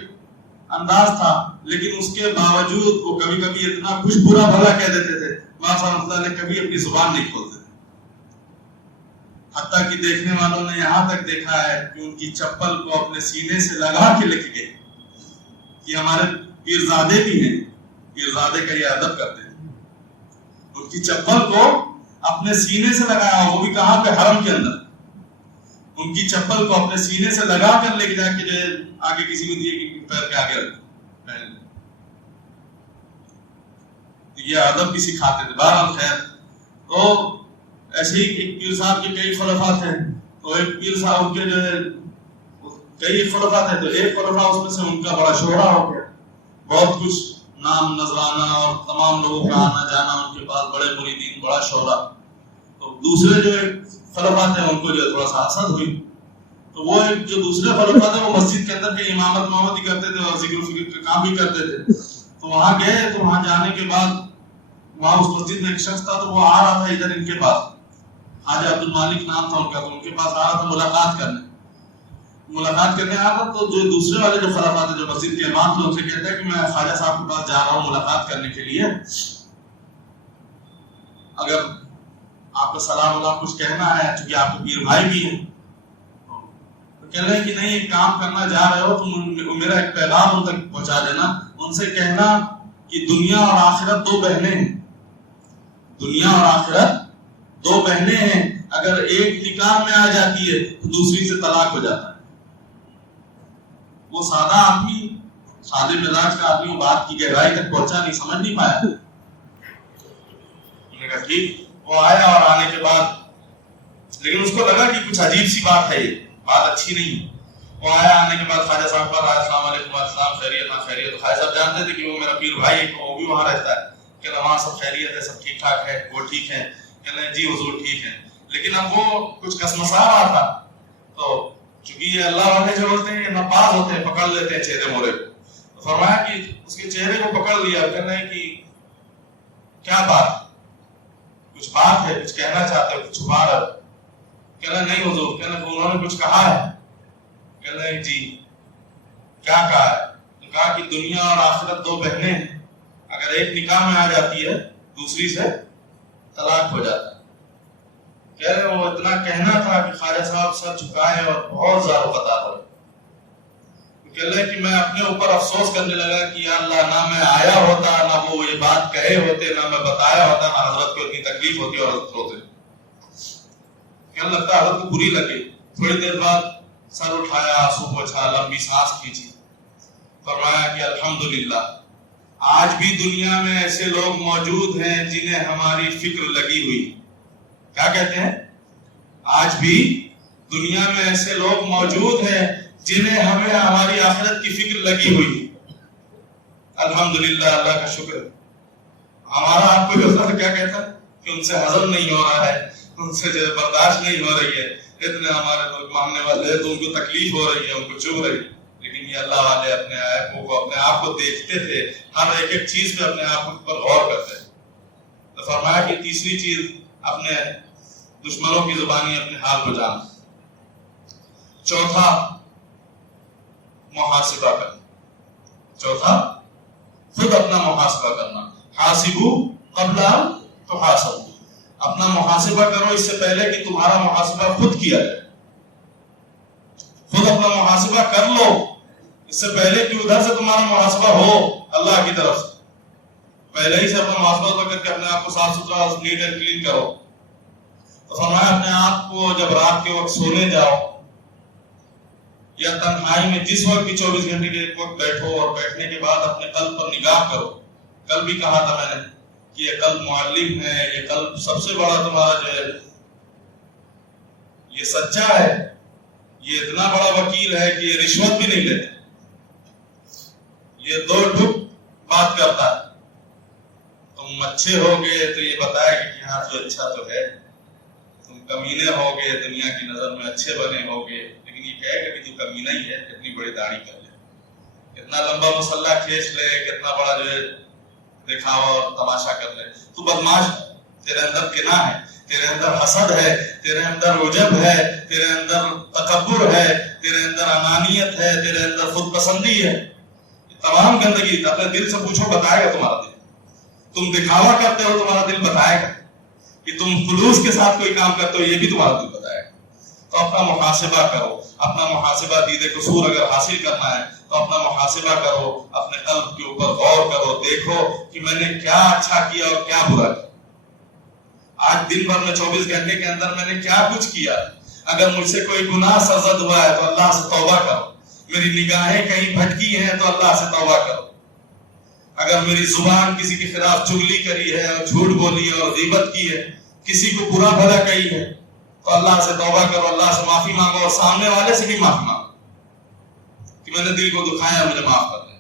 انداز تھا، لیکن اس کے باوجود وہ کبھی کبھی اتنا کچھ برا بھلا کہہ دیتے تھے، باز رحمۃ اللہ علیہ کبھی اپنی زبان نہیں کھولتے تھے۔ حتیٰ کہ دیکھنے والوں نے یہاں تک دیکھا ہے کہ ان کی چپل کو اپنے سینے سے لگا کے لکھ گئے کہ ہمارے پیرزادے بھی ہیں، پیرزادے کا یہ ادب کرتے ہیں، ان کی چپل کو اپنے سینے سے لگایا، وہ بھی کہاں پہ؟ حرم کے اندر۔ ان کی چپل کو اپنے سینے سے لگا کر لے کے جا کے جو آگے کسی کو دیے کہ پیر کے آگے رکھ، یہ ادب بھی سکھاتے تھے۔ بہرحال خیر، تو ایسے ہی ایک پیر صاحب کے کئی خلفاء تھے، تو ایک پیر صاحب کے جو ہے کئی خلفاء تھے، تو ایک خلفاء اس میں سے ان کا بڑا شہرہ ہو گیا، بہت کچھ نام نذرانہ اور تمام لوگوں کا آنا جانا ان کے پاس، بڑے مریدین، بڑا شہرہ۔ تو دوسرے جو خلفاء تھے ان کو جو تھوڑا سا حسد ہوئی، تو وہ ایک جو دوسرے خلفاء تھے وہ مسجد کے اندر کے امامت ہی کرتے تھے اور ذکر و فکر کا کام بھی کرتے تھے، تو وہاں گئے، تو وہاں جانے کے بعد وہاں اس مسجد میں ایک شخص تھا، تو وہ آ رہا تھا ادھر ان کے پاس، خواجہ عبد المالک نام تھا ان کا، تو ان کے پاس آ رہا تھا ملاقات کرنے آ رہا، تو جو دوسرے والے جو خلفاء تھے، جو مسجد کے امام تھے، ان سے کہتے ہیں کہ میں خواجہ صاحب کے پاس جا رہا ہوں ملاقات کرنے کے لیے، اگر آپ کو سلام اللہ کچھ کہنا ہے، چونکہ آپ کے پیر بھائی بھی ہیں، تو کہہ رہے ہیں کہ نہیں ایک کام کرنا جا رہے ہو تم میرا ایک پیغام ان تک پہنچا دینا، ان سے کہنا کہ دنیا اور آخرت دو بہنیں ہیں، دنیا اور آخرت دو بہنیں ہیں، اگر ایک نکاح میں آ جاتی ہے تو دوسری سے طلاق ہو جاتا ہے۔ وہ سادہ آدمی، سادے مزاج کا آدمی بات کی گہرائی تک پہنچا نہیں، سمجھ نہیں پایا۔ میں نے کہا ٹھیک، وہ آیا اور آنے کے بعد لیکن اس کو لگا کہ کچھ عجیب سی بات ہے، یہ بات اچھی نہیں ہے۔ وہ آیا، آنے کے بعد خواجہ صاحب پر آیا، السلام علیکم، السلام، خیریت؟ ہاں خیریت۔ خواجہ صاحب جانتے تھے کہ وہ میرا پیر بھائی ہے، وہ بھی وہاں رہتا ہے، کہ وہاں سب خیریت ہے، سب ٹھیک ٹھاک ہے، وہ ٹھیک ہے؟ کہنے لگے جی حضور ٹھیک ہے۔ لیکن اب وہ کچھ کسمسا رہا تھا، تو چونکہ یہ اللہ والے جو ہوتے ہیں نپاز ہوتے ہیں، پکڑ لیتے ہیں چہرے مورے کو، تو فرمایا کہ اس کے چہرے کو پکڑ لیا، کہنے لگے کہ کیا بات، کچھ بات ہے، کچھ کہنا چاہتے ہو، کچھ چھپا رہے ہو؟ کہنا نہیں حضور، کہنا انہوں نے کچھ کہا ہے؟ کہنا جی کیا کہا ہے؟ تو کہا کہ دنیا اور آخرت دو بہنیں ہیں، اگر ایک نکاح میں آ جاتی ہے دوسری سے طلاق ہو جاتا ہے۔ کہہ رہے وہ اتنا کہنا تھا کہ خواجہ صاحب سر جھکائے اور بہت زیادہ بتا رہے، کہہ رہے کہ میں اپنے اوپر افسوس کرنے لگا کہ یا اللہ نہ میں آیا ہوتا، نہ وہ یہ بات کہے ہوتے، نہ میں بتایا ہوتا، نہ حضرت کو اتنی تکلیف ہوتی اور حضرت ہوتے۔ کہنے لگتا حضرت کو بری لگی۔ تھوڑی دیر بعد سر اٹھایا، آنسو پوچھا، لمبی سانس کھینچی، فرمایا کہ الحمدللہ آج بھی دنیا میں ایسے لوگ موجود ہیں جنہیں ہماری فکر لگی ہوئی۔ کیا کہتے ہیں؟ آج بھی دنیا میں ایسے لوگ موجود ہیں جنہیں ہمیں ہماری آخرت کی فکر لگی ہوئی۔ الحمدللہ، اللہ کا شکر۔ ہمارا آپ کو کیا کہتا ہے کہ ان سے ہضم نہیں ہو رہا ہے، ان سے جو برداشت نہیں ہو رہی ہے، اتنے ہمارے لوگ ماننے والے ہیں تو ان کو تکلیف ہو رہی ہے، ان کو چبھ رہی ہے۔ لیکن یہ اللہ والے اپنے آپ کو دیکھتے تھے، ہر ایک ایک چیز پہ اپنے آپ پر غور کرتے تھے۔ تو فرمایا کہ تیسری چیز اپنے دشمنوں کی زبانی اپنے حال کو جانا۔ چوتھا محاسبہ کرنا، چوتھا خود اپنا محاسبہ کرنا۔ حاسبو قبل ان تحاسبوا، اپنا محاسبہ کرو اس سے پہلے کہ تمہارا محاسبہ خود کیا جائے۔ خود اپنا محاسبہ کر لو اس سے پہلے کہ ادھر سے تمہارا محاسبہ ہو اللہ کی طرف سے۔ پہلے ہی سے اپنا محاسبہ کر کے اپنے آپ کو صاف ستھرا نیٹ اینڈ کلین کرو۔ تو فرمایا اپنے آپ کو جب رات کے وقت سونے جاؤ یا تنہائی میں جس وقت بھی 24 گھنٹے کے ایک وقت بیٹھو، اور بیٹھنے کے بعد اپنے قلب پر نگاہ کرو۔ کل بھی کہا تھا میں نے کہ یہ قلب معلم ہے، یہ قلب سب سے بڑا تمہارا جو ہے یہ سچا ہے، یہ اتنا بڑا وکیل ہے کہ یہ رشوت بھی نہیں لیتا، یہ دو ٹھک بات کرتا ہے۔ تم اچھے ہوگے تو یہ بتائے گا کہ ہاں جو اچھا تو ہے، تم کمینے ہوگے دنیا کی نظر میں اچھے بنے ہوگے، لیکن یہ کہے گا کہ تو کمینہ ہی ہے، اتنی بڑی داڑھی کر لے، اتنا لمبا مسلح کھینچ لے، کتنا بڑا جو ہے دکھاوا اور تماشا کر لے، تو بدماش ہے، تیرے اندر کینہ ہے، تیرے اندر حسد ہے، تیرے اندر عجب ہے، تیرے اندر تکبر ہے، تیرے اندر انانیت ہے، تیرے اندر خود پسندی ہے، تمام گندگی اپنے دل سے پوچھو، بتائے گا تمہارا دل۔ تم دکھاوا کرتے ہو تمہارا دل بتائے گا، کہ تم خلوص کے ساتھ کوئی کام کرتے ہو یہ بھی تمہارا دل بتائے گا۔ تو اپنا محاسبہ کرو، اپنا محاسبہ دید قصور اگر حاصل کرنا ہے تو اپنا محاسبہ کرو، اپنے قلب کے اوپر غور کرو، دیکھو کہ میں نے کیا اچھا کیا اور کیا برا کیا۔ آج دن بھر میں 24 گھنٹے کے اندر میں نے کیا کچھ کیا۔ اگر مجھ سے کوئی گناہ سرزد ہوا ہے تو اللہ سے توبہ کرو، میری نگاہیں کہیں بھٹکی ہیں تو اللہ سے توبہ کرو، اگر میری زبان کسی کے خلاف چغلی کری ہے اور جھوٹ بولی ہے اور غیبت کی ہے، کسی کو برا بھلا کہی ہے تو اللہ سے توبہ کرو، اللہ سے معافی مانگو، اور سامنے والے سے بھی معافی مانگو کہ میں نے دل کو دکھایا، مجھے معاف کر دیں۔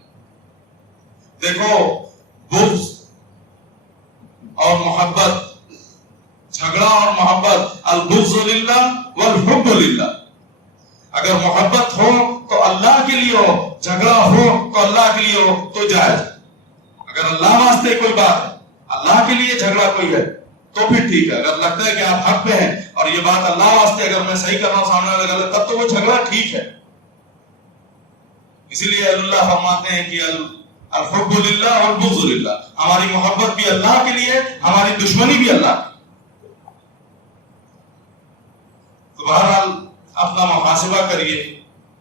دیکھو بغض اور محبت، جھگڑا اور محبت، البغض للہ والحب للہ، اگر محبت ہو تو اللہ کے لیے ہو، جھگڑا ہو تو اللہ کے لیے ہو تو جائز۔ اگر اللہ واسطے کوئی بات ہے، اللہ کے لیے جھگڑا کوئی ہے تو پھر ٹھیک ہے، اگر لگتا ہے کہ آپ حق پہ ہیں اور یہ بات اللہ واسطے اگر میں صحیح کر رہا ہوں سامنے والا غلط، تب تو وہ جھگڑا ٹھیک ہے۔ اسی لیے اللہ فرماتے ہیں کہ الحب للہ والبغض للہ، ہماری محبت بھی اللہ کے لیے، ہماری دشمنی بھی اللہ کی۔ تو بہرحال اپنا محاسبہ کریے،